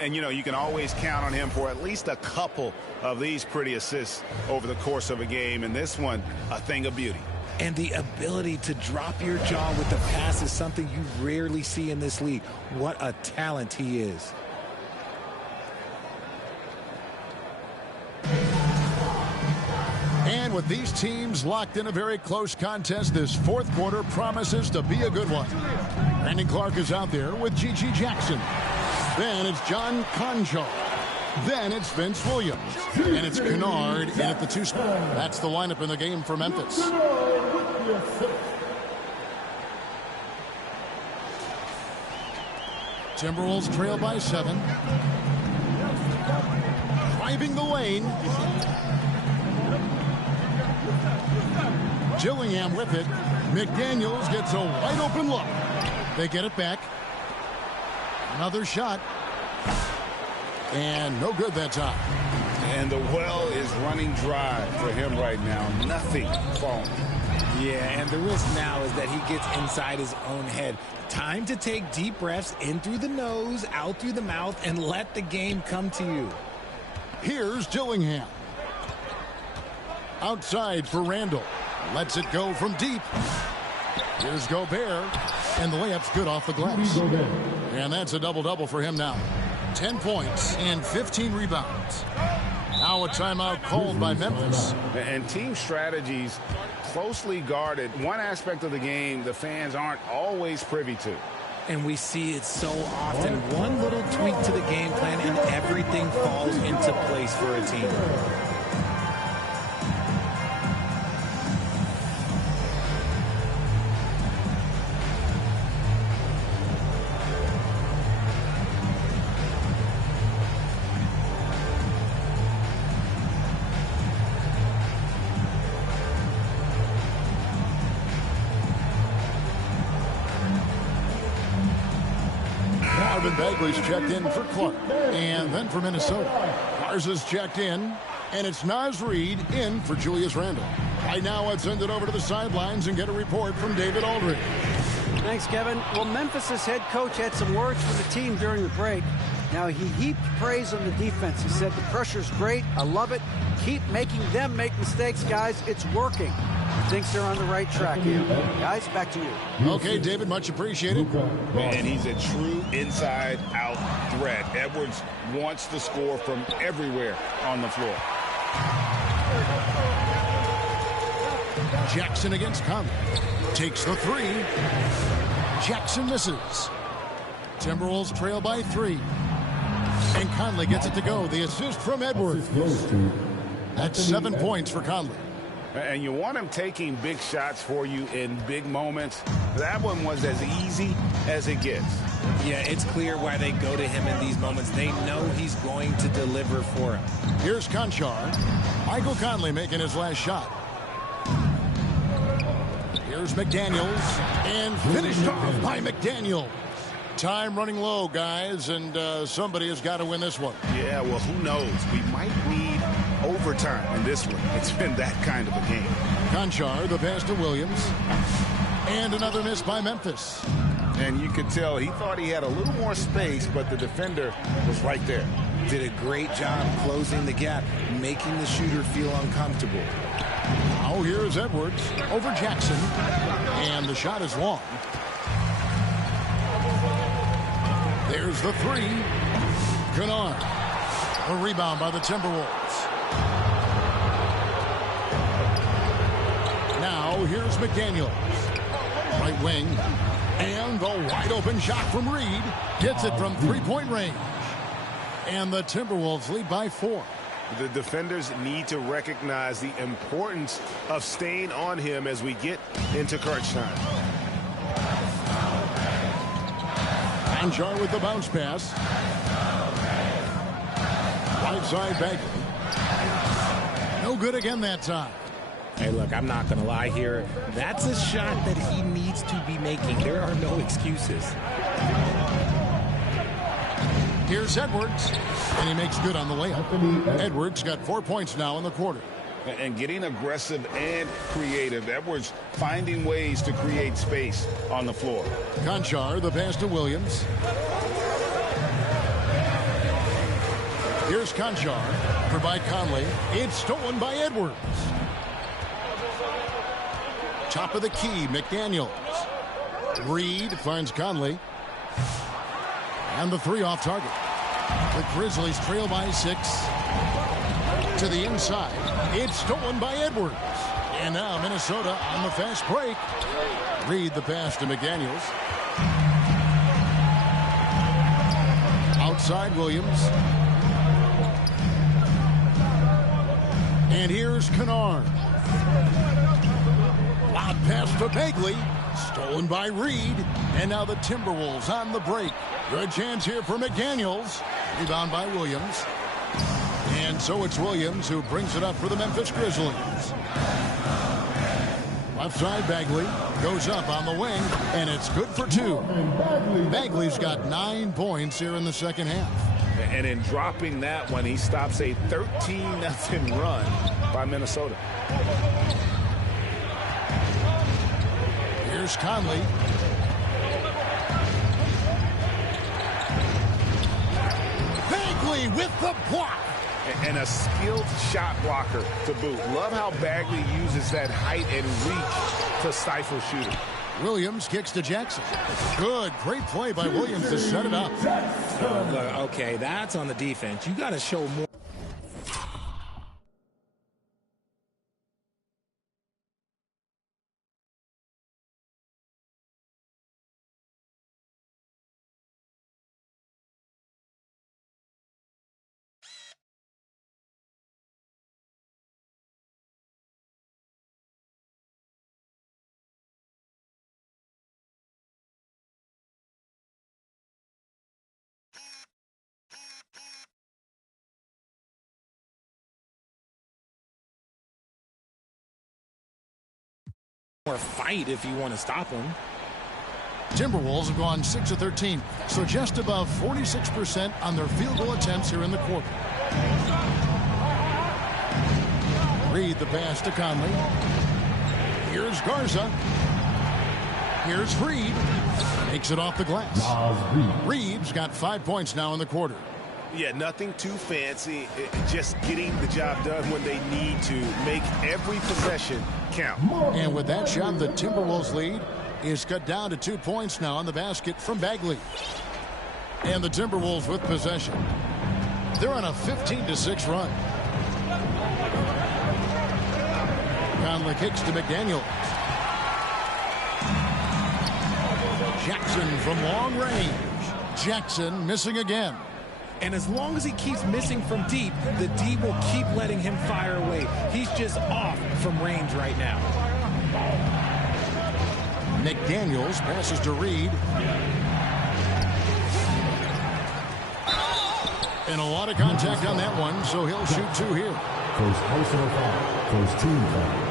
And, you know, you can always count on him for at least a couple of these pretty assists over the course of a game. And this one, a thing of beauty. And the ability to drop your jaw with the pass is something you rarely see in this league. What a talent he is. And with these teams locked in a very close contest, this 4th quarter promises to be a good one. Brandon Clark is out there with G.G. Jackson. Then it's John Conchar. Then it's Vince Williams. And it's Kennard in at the 2 spot. That's the lineup in the game for Memphis. Timberwolves trail by 7. Driving the lane. Gillingham with it. McDaniels gets a wide open look. They get it back. Another shot. And no good that time. And the well is running dry for him right now. Nothing falling. Yeah, and the risk now is that he gets inside his own head. Time to take deep breaths in through the nose, out through the mouth, and let the game come to you. Here's Gillingham. Outside for Randall. Lets it go from deep. Here's Gobert. And the layup's good off the glass. And that's a double-double for him now. 10 points and 15 rebounds. Now a timeout called by Memphis. And team strategies closely guarded. One aspect of the game the fans aren't always privy to. And we see it so often. One little tweak to the game plan and everything falls into place for a team. Bagley's checked in for Clark. And then for Minnesota, Garza's checked in. And it's Naz Reid in for Julius Randle. Right now, let's send it over to the sidelines and get a report from David Aldridge. Thanks, Kevin. Well, Memphis' head coach had some words for the team during the break. Now, he heaped praise on the defense. He said, the pressure's great. I love it. Keep making them make mistakes, guys. It's working. He thinks they're on the right track here. Guys, back to you. Okay, David, much appreciated. And he's a true inside-out threat. Edwards wants to score from everywhere on the floor. Jackson against Conley. Takes the 3. Jackson misses. Timberwolves trail by 3. And Conley gets it to go. The assist from Edwards. That's 7 points for Conley. And you want him taking big shots for you in big moments. That one was as easy as it gets. Yeah, it's clear why they go to him in these moments. They know he's going to deliver for him. Here's Conchar. Michael Conley making his last shot. Here's McDaniels. And finished off by McDaniels. Time running low, guys, and somebody has got to win this one. Yeah, well, who knows? We might need overtime in this one. It's been that kind of a game. Conchar, the pass to Williams. And another miss by Memphis. And you could tell he thought he had a little more space, but the defender was right there. Did a great job closing the gap, making the shooter feel uncomfortable. Now here's Edwards over Jackson. And the shot is long. Here's the three. Kennard. A rebound by the Timberwolves. Now here's McDaniels. Right wing. And the wide open shot from Reed. Gets it from three-point range. And the Timberwolves lead by 4. The defenders need to recognize the importance of staying on him as we get into crunch time. Conjar with the bounce pass. Right side Bagley. No good again that time. Hey, look, I'm not going to lie here. That's a shot that he needs to be making. There are no excuses. Here's Edwards, and he makes good on the layup. Edwards got 4 points now in the quarter. And getting aggressive and creative. Edwards finding ways to create space on the floor. Conchar, the pass to Williams. Here's Conchar, for by Conley. It's stolen by Edwards. Top of the key, McDaniels. Reed finds Conley. And the three off target. The Grizzlies trail by 6. To the inside. It's stolen by Edwards. And now Minnesota on the fast break. Reed the pass to McDaniels. Outside Williams. And here's Kennard. Loud pass to Bagley. Stolen by Reed. And now the Timberwolves on the break. Good chance here for McDaniels. Rebound by Williams. And so it's Williams who brings it up for the Memphis Grizzlies. Left side Bagley goes up on the wing. And it's good for 2. Bagley's got 9 points here in the second half. And in dropping that one, he stops a 13-0 run by Minnesota. Here's Conley. Bagley with the block. And a skilled shot blocker to boot. Love how Bagley uses that height and reach to stifle shooting. Williams kicks to Jackson. Good, great play by Williams to set it up. Okay, that's on the defense. You got to show more. Or fight if you want to stop them. Timberwolves have gone 6 of 13, so just above 46% on their field goal attempts here in the quarter. Reed the pass to Conley. Here's Garza. Here's Reed. Makes it off the glass. Reed's got 5 points now in the quarter. Yeah, nothing too fancy. Just getting the job done when they need to. Make every possession count. And with that shot, the Timberwolves lead is cut down to 2 points now on the basket from Bagley. And the Timberwolves with possession. They're on a 15-6 run. Conley kicks to McDaniels. Jackson from long range. Jackson missing again. And as long as he keeps missing from deep, the D will keep letting him fire away. He's just off from range right now. McDaniels passes to Reed. And a lot of contact on that one, so he'll shoot 2 here. First personal foul. First team foul.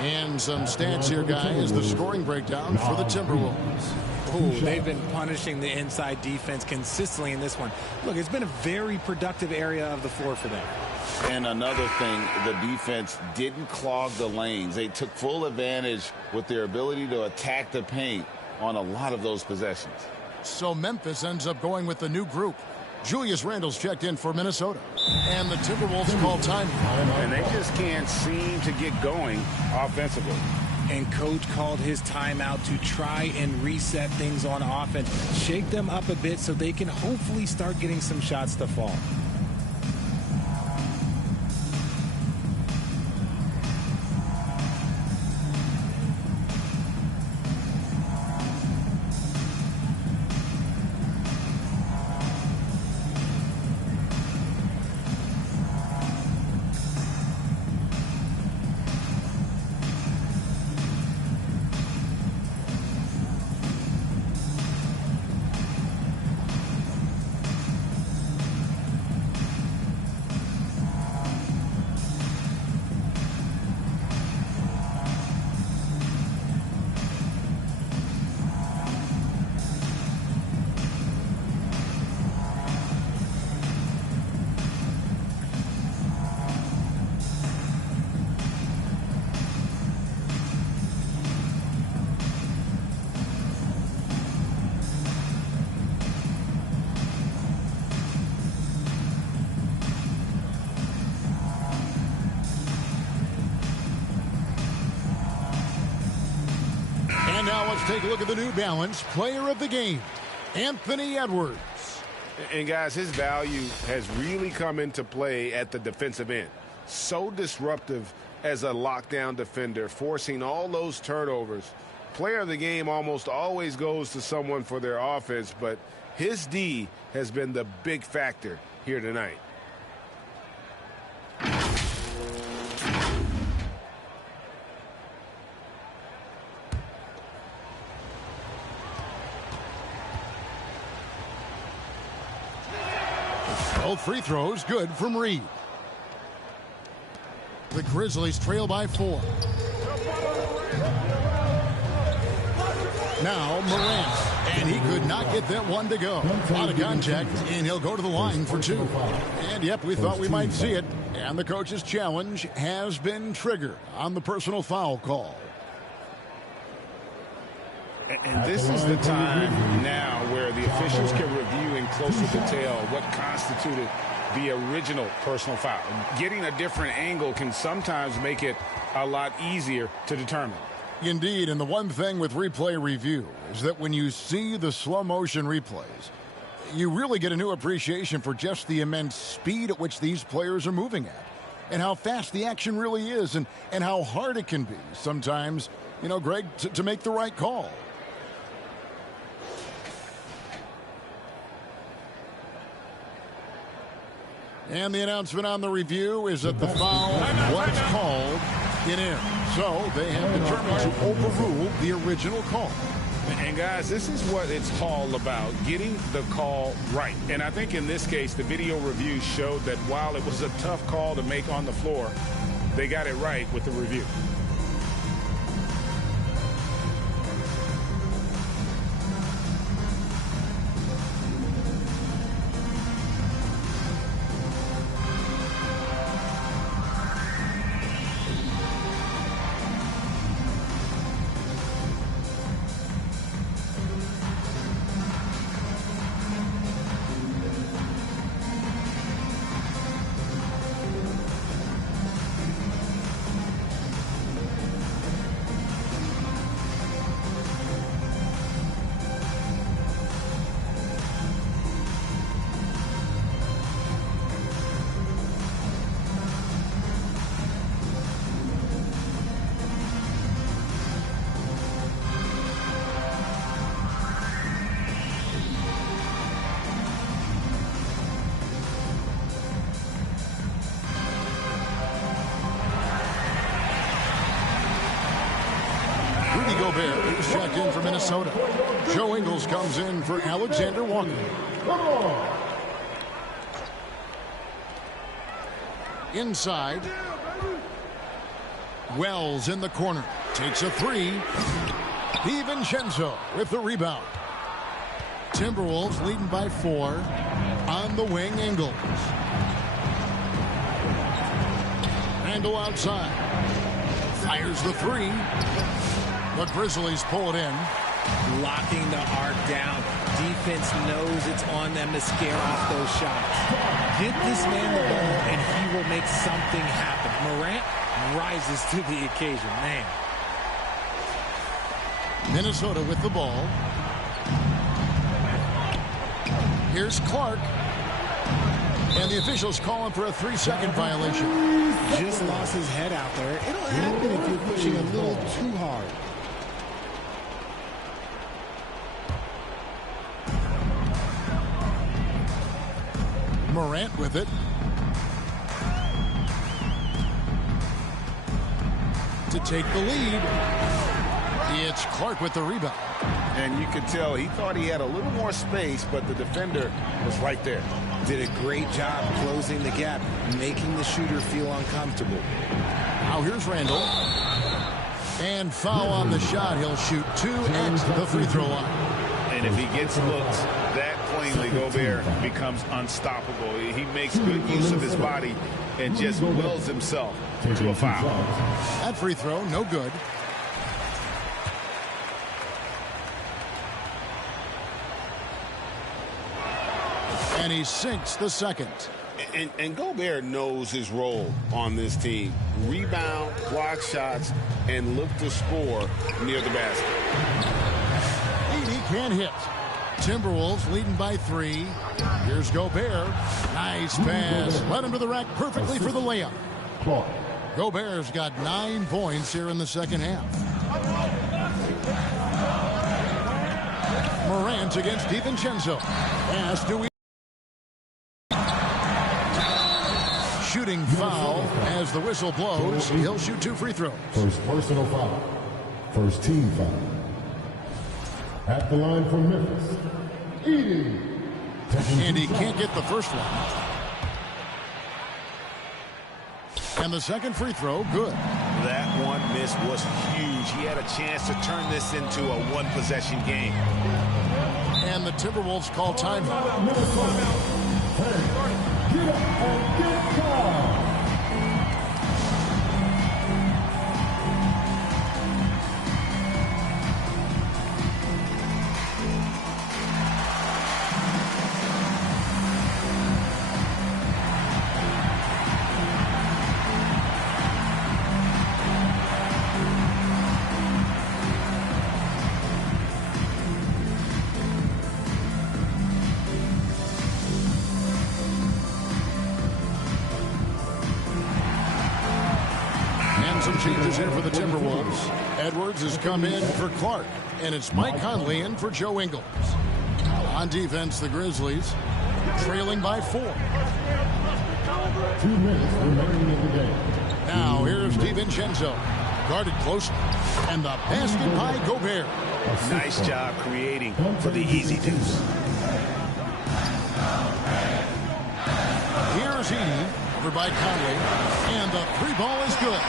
And some stats here, guys. The scoring breakdown for the Timberwolves. Ooh, they've been punishing the inside defense consistently in this one. Look, it's been a very productive area of the floor for them. And another thing, the defense didn't clog the lanes. They took full advantage with their ability to attack the paint on a lot of those possessions. So Memphis ends up going with the new group. Julius Randle's checked in for Minnesota. And the Timberwolves call time. And they just can't seem to get going offensively. And coach called his timeout to try and reset things on offense, shake them up a bit so they can hopefully start getting some shots to fall. And now let's take a look at the New Balance player of the game, Anthony Edwards. And guys, his value has really come into play at the defensive end. So disruptive as a lockdown defender, forcing all those turnovers. Player of the game almost always goes to someone for their offense, but his D has been the big factor here tonight. Both free throws good from Reed. The Grizzlies trail by 4. Now Morant, and he could not get that one to go. Out of contact, and he'll go to the line for 2. And yep, we thought we might see it. And the coach's challenge has been triggered on the personal foul call. And this is the time now where the officials can review in closer detail what constituted the original personal foul. Getting a different angle can sometimes make it a lot easier to determine. Indeed, and the one thing with replay review is that when you see the slow motion replays, you really get a new appreciation for just the immense speed at which these players are moving at, and how fast the action really is, and how hard it can be sometimes, you know, Greg, to make the right call. And the announcement on the review is that the foul was called in. So they have determined to overrule the original call. And guys, this is what it's all about, getting the call right. And I think in this case, the video review showed that while it was a tough call to make on the floor, they got it right with the review. Who's checked in for Minnesota. Joe Ingles comes in for Alexander Walker. Inside. Wells in the corner. Takes a 3. DiVincenzo with the rebound. Timberwolves leading by 4. On the wing, Ingles. Randall outside. Fires the 3. The Grizzlies pull it in. Locking the arc down. Defense knows it's on them to scare off those shots. Get this man the ball and he will make something happen. Morant rises to the occasion. Man. Minnesota with the ball. Here's Clark. And the officials calling for a 3-second violation. Just lost his head out there. It'll happen if you're pushing a little too hard. Morant with it. To take the lead. It's Clark with the rebound. And you could tell he thought he had a little more space, but the defender was right there. Did a great job closing the gap, making the shooter feel uncomfortable. Now here's Randall. And foul on the shot. He'll shoot 2 at the free throw line. And if he gets looks that plainly, Gobert becomes unstoppable. He makes good use of his body and just wills himself to a foul. That free throw, no good. And he sinks the second. And Gobert knows his role on this team. Rebound, block shots, and look to score near the basket. He can't hit. Timberwolves leading by 3. Here's Gobert. Nice pass. Led him to the rack perfectly for the layup. Gobert's got 9 points here in the second half. Morant against DiVincenzo. Pass to shooting foul as the whistle blows. He'll shoot 2 free throws. First personal foul. First team foul. At the line from Memphis, Edey. And he can't get the first one. And the second free throw, good. That one miss was huge. He had a chance to turn this into a one-possession game. And the Timberwolves call timeout. Get up and get fouled. Some changes here for the Timberwolves. Edwards has come in for Clark, and it's Mike Conley in for Joe Ingles. On defense, the Grizzlies trailing by 4. 2 minutes remaining in the game. Now here's DiVincenzo, guarded closely, and the basket by Gobert. Nice job creating for the easy deuce. Here's Edey, over by Conley, and the 3-ball is good.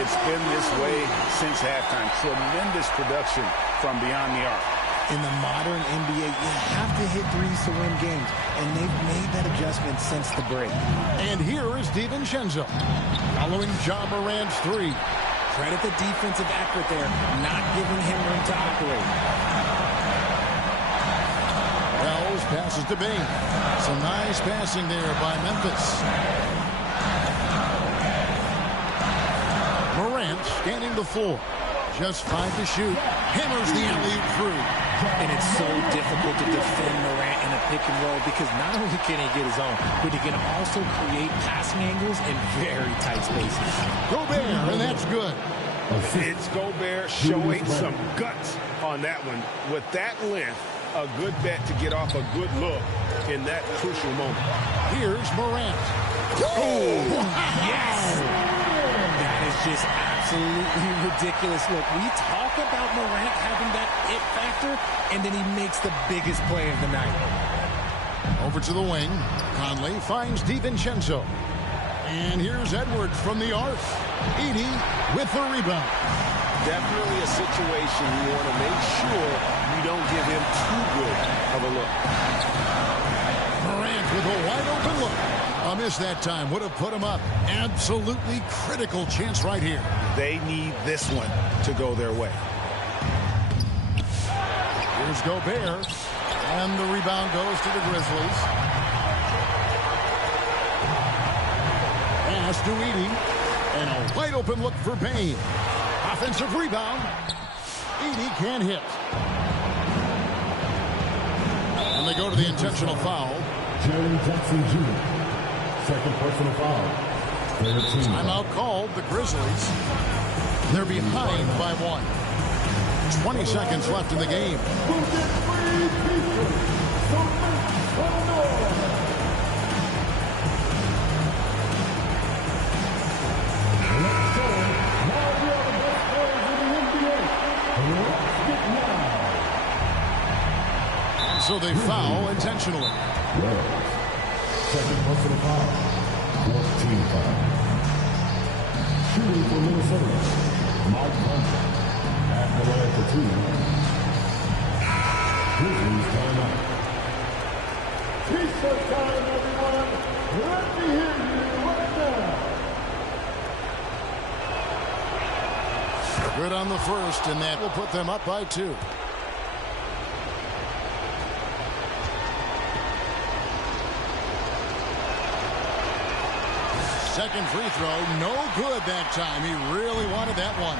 It's been this way since halftime. Tremendous production from beyond the arc. In the modern NBA, you have to hit threes to win games, and they've made that adjustment since the break. And here is DiVincenzo, following Ja Morant's 3. Credit the defensive effort there, not giving him room to operate. Wells passes to Bain. Some nice passing there by Memphis. Morant scanning the floor. Just 5 to shoot. Hammers the alley-oop through. And it's so difficult to defend Morant in a pick and roll because not only can he get his own, but he can also create passing angles in very tight spaces. Gobert, and that's good. It's Gobert showing some guts on that one. With that length, a good bet to get off a good look in that crucial moment. Here's Morant. Oh, yes! That is just absolutely ridiculous. Look, we talk about Morant having that it factor, and then he makes the biggest play of the night. Over to the wing. Conley finds DiVincenzo. And here's Edwards from the arc. Edey with the rebound. Definitely a situation you want to make sure you don't give him too good of a look. Morant with a wide open look. A miss that time would have put him up. Absolutely critical chance right here. They need this one to go their way. Here's Gobert. And the rebound goes to the Grizzlies. Pass to Edey. And a wide open look for Bain. Offensive rebound. Edey can't hit. And they go to the intentional foul. Jerry Jackson Jr. Second personal foul. Timeout called. The Grizzlies. They're behind by 1. 20 seconds left in the game. So they foul intentionally. Second personal foul. 14 foul. Shooting for Minnesota. Mike Conley. At the line for 2. Grizzlies timeout. T-shirt time, everyone. Let me hear you right now. Good on the first, and that will put them up by 2. Second free throw, no good that time. He really wanted that one.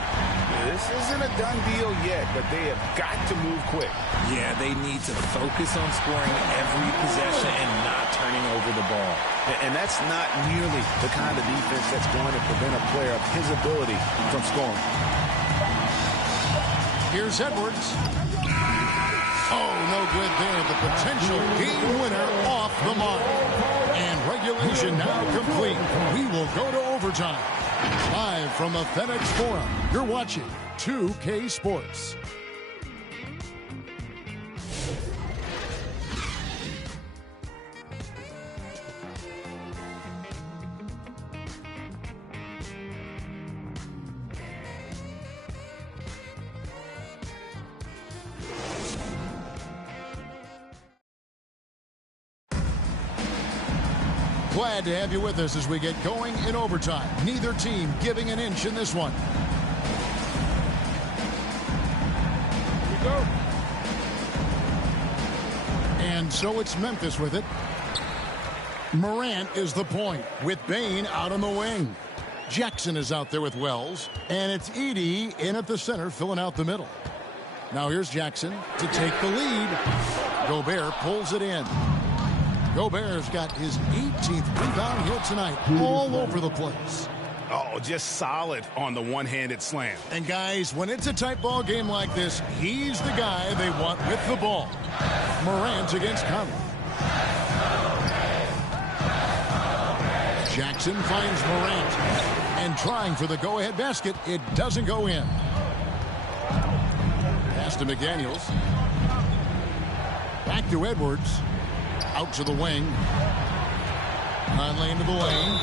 This isn't a done deal yet, but they have got to move quick. Yeah, they need to focus on scoring every possession and not turning over the ball. And that's not nearly the kind of defense that's going to prevent a player of his ability from scoring. Here's Edwards. Oh, no good there. The potential game winner off the mark. And regulation now complete. We will go to overtime. Live from the FedEx Forum, you're watching 2K Sports. Glad to have you with us as we get going in overtime. Neither team giving an inch in this one. Here we go. And so it's Memphis with it. Morant is the point with Bane out on the wing. Jackson is out there with Wells. And it's Edey in at the center filling out the middle. Now here's Jackson to take the lead. Gobert pulls it in. Gobert's got his 18th rebound here tonight, all over the place. Oh, just solid on the one-handed slam. And guys, when it's a tight ball game like this, he's the guy they want with the ball. Morant against Conley. Jackson finds Morant. And trying for the go-ahead basket, it doesn't go in. Pass to McDaniels. Back to Edwards. Out to the wing. Conley into the lane.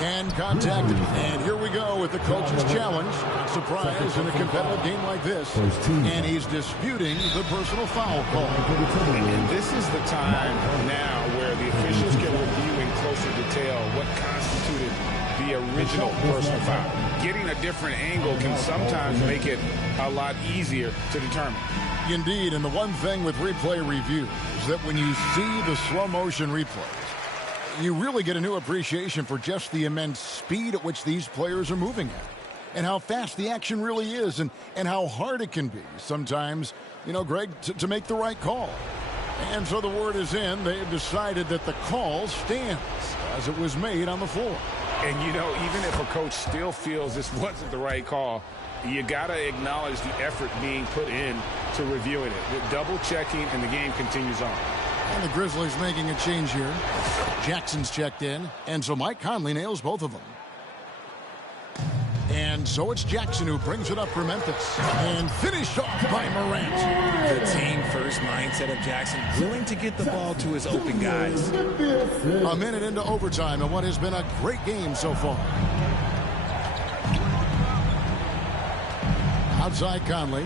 And contact. And here we go with the coach's challenge. Surprise in a competitive game like this. And he's disputing the personal foul call. And this is the time now where the officials can review in closer detail what constituted the original personal foul. Getting a different angle can sometimes make it a lot easier to determine. Indeed, and the one thing with replay review is that when you see the slow motion replays, you really get a new appreciation for just the immense speed at which these players are moving at, and how fast the action really is, and how hard it can be sometimes, you know, Greg, to make the right call. And so the word is in. They've decided that the call stands as it was made on the floor. And, you know, even if a coach still feels this wasn't the right call, you got to acknowledge the effort being put in to reviewing it. With double checking, and the game continues on. And the Grizzlies making a change here. Jackson's checked in, and so Mike Conley nails both of them. And so it's Jackson who brings it up for Memphis. And finished off by Morant. The team-first mindset of Jackson, willing to get the ball to his open guys. A minute into overtime, and what has been a great game so far. Outside Conley.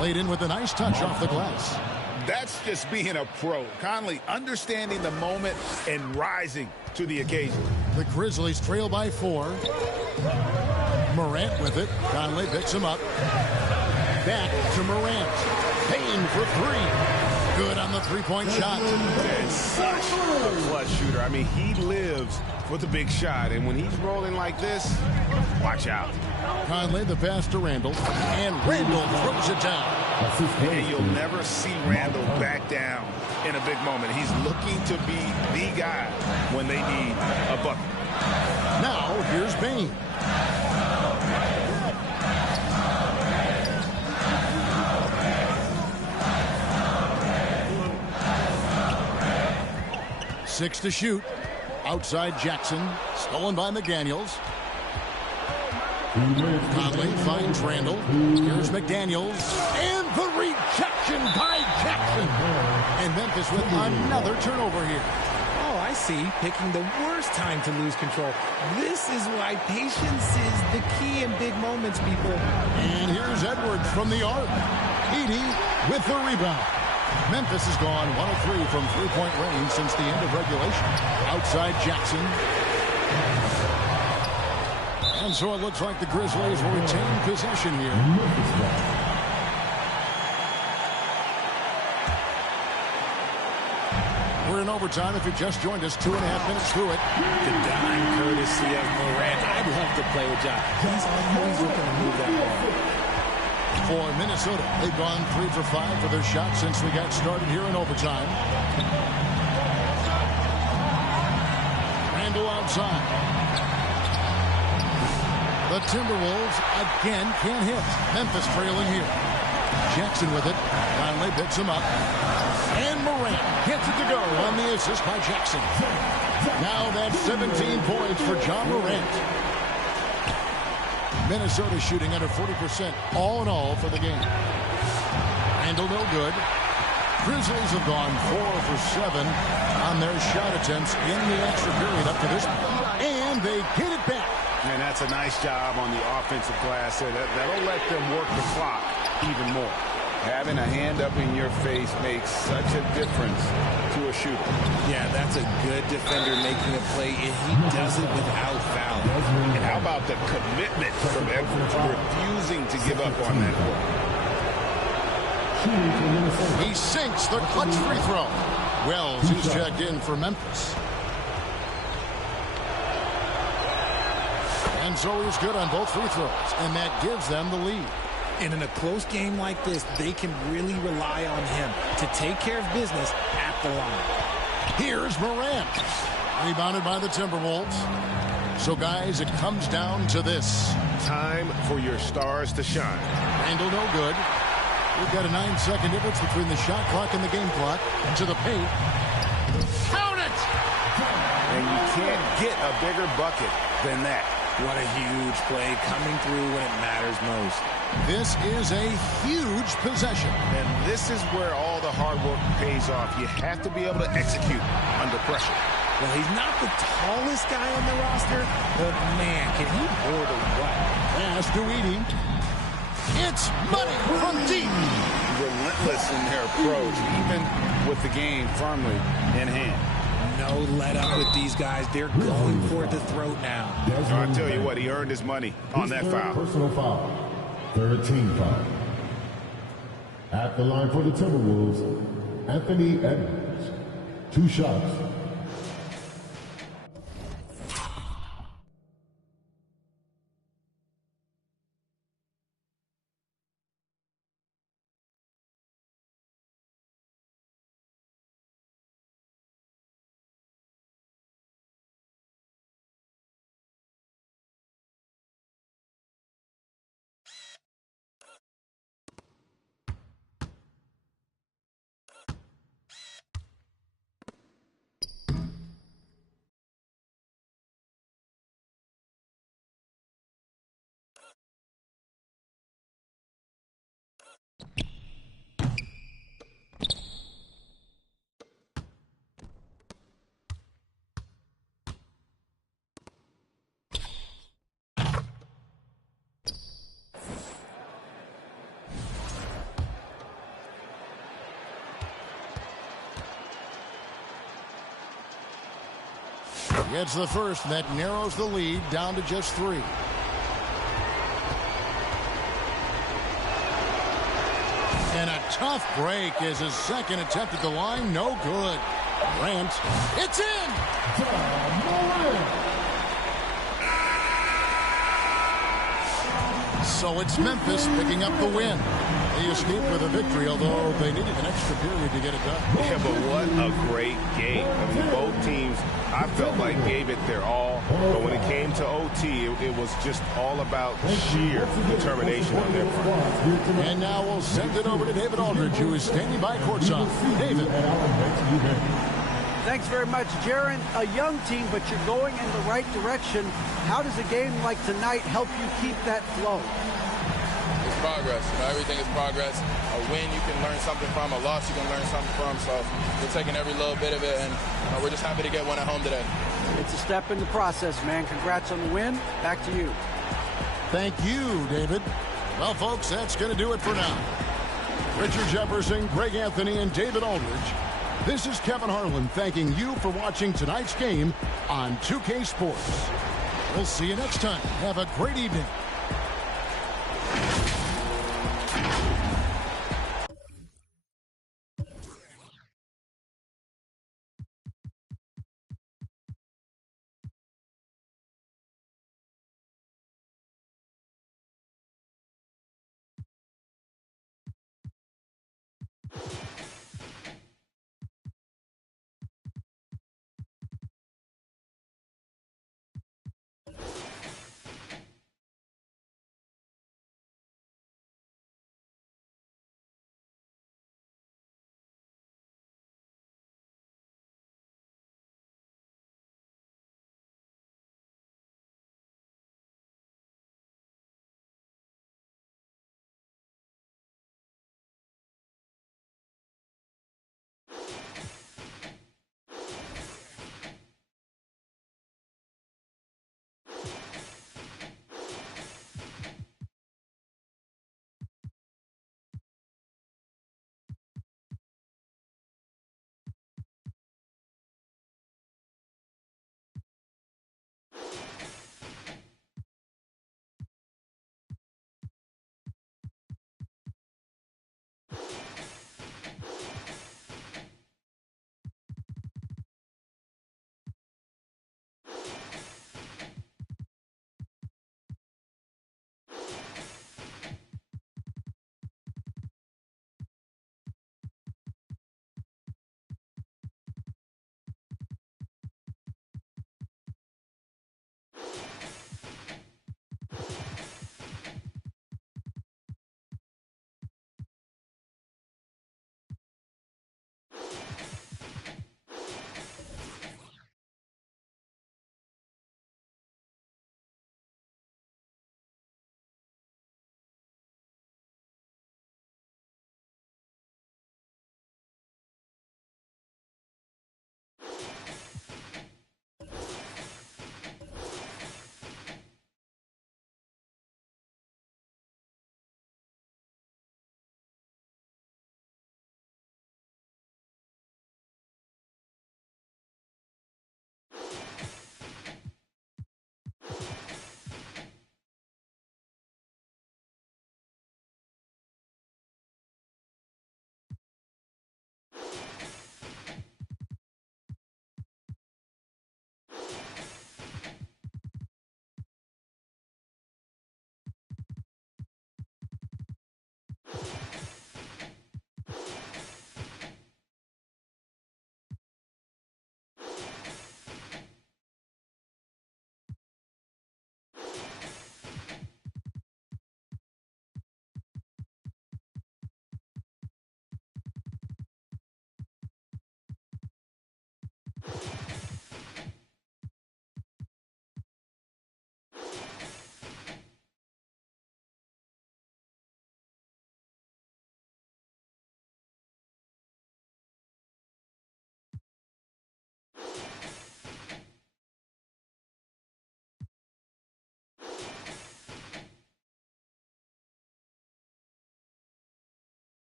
Laid in with a nice touch off the glass. That's just being a pro. Conley understanding the moment and rising to the occasion. The Grizzlies trail by 4. Morant with it. Conley picks him up. Back to Morant. Payne for 3. Good on the three-point shot. And such a clutch shooter. I mean, he lives with a big shot. And when he's rolling like this, watch out. Conley, the pass to Randall. And Randall throws it down. And you'll never see Randall back down in a big moment. He's looking to be the guy when they need a bucket. Now, here's Bane. Six to shoot. Outside Jackson. Stolen by McDaniels. Conley finds Randall. Here's McDaniels. And the rejection by Jackson. And Memphis with another turnover here. Oh, I see. Picking the worst time to lose control. This is why patience is the key in big moments, people. And here's Edwards from the arc. Edey with the rebound. Memphis has gone 1 of 3 from three-point range since the end of regulation. Outside Jackson. And so it looks like the Grizzlies will retain possession here. We're in overtime. If you just joined us, 2.5 minutes through it. The dime courtesy of Morant. I'd love to play with John. He's always looking to move that ball. For Minnesota, they've gone 3 for 5 for their shots since we got started here in overtime. Randall outside. The Timberwolves again can't hit. Memphis trailing here. Jackson with it. Finally picks him up. And Morant gets it to go on the assist by Jackson. Now that's 17 points for John Morant. Minnesota shooting under 40% all in all for the game. Randall no good. Grizzlies have gone 4 for 7 on their shot attempts in the extra period up to this point. And they get it back. And that's a nice job on the offensive glass there. That'll let them work the clock even more. Having a hand up in your face makes such a difference to a shooter. Yeah, that's a good defender making a play, and he does it without fouling. And how about the commitment from Edwards, refusing to give up on that one? He sinks the clutch free throw. Wells, he's checked in for Memphis. And so he's good on both free throws, and that gives them the lead. And in a close game like this, they can really rely on him to take care of business at the line. Here's Morant. Rebounded by the Timberwolves. So, guys, it comes down to this. Time for your stars to shine. Randall no good. We've got a 9-second difference between the shot clock and the game clock. To the paint. Count it! And you can't get a bigger bucket than that. What a huge play coming through when it matters most. This is a huge possession. And this is where all the hard work pays off. You have to be able to execute under pressure. Well, he's not the tallest guy on the roster, but man, can he board or what? Pass to Edey. It's money from deep. Relentless in their approach, even with the game firmly in hand. No let up with these guys. They're going for the throat now. I'll tell you what, he earned his money on that foul. Personal foul. 13 foul. At the line for the Timberwolves, Anthony Edwards. 2 shots. Gets the first, and that narrows the lead down to just 3. And a tough break is his second attempt at the line. No good. Morant. It's in! So it's Memphis picking up the win. They escaped with a victory, although they needed an extra period to get it done. Yeah, but what a great game. I mean, both teams, I felt like, gave it their all. But when it came to OT, it was just all about sheer determination on their part. And now we'll send it over to David Aldridge, who is standing by courtside. David. Thanks very much, Jaron. A young team, but you're going in the right direction. How does a game like tonight help you keep that flow? It's progress. You know, everything is progress. A win you can learn something from. A loss you can learn something from. So we're taking every little bit of it, and we're just happy to get one at home today. It's a step in the process, man. Congrats on the win. Back to you. Thank you, David. Well, folks, that's going to do it for now. Richard Jefferson, Greg Anthony, and David Aldridge. This is Kevin Harlan thanking you for watching tonight's game on 2K Sports. We'll see you next time. Have a great evening.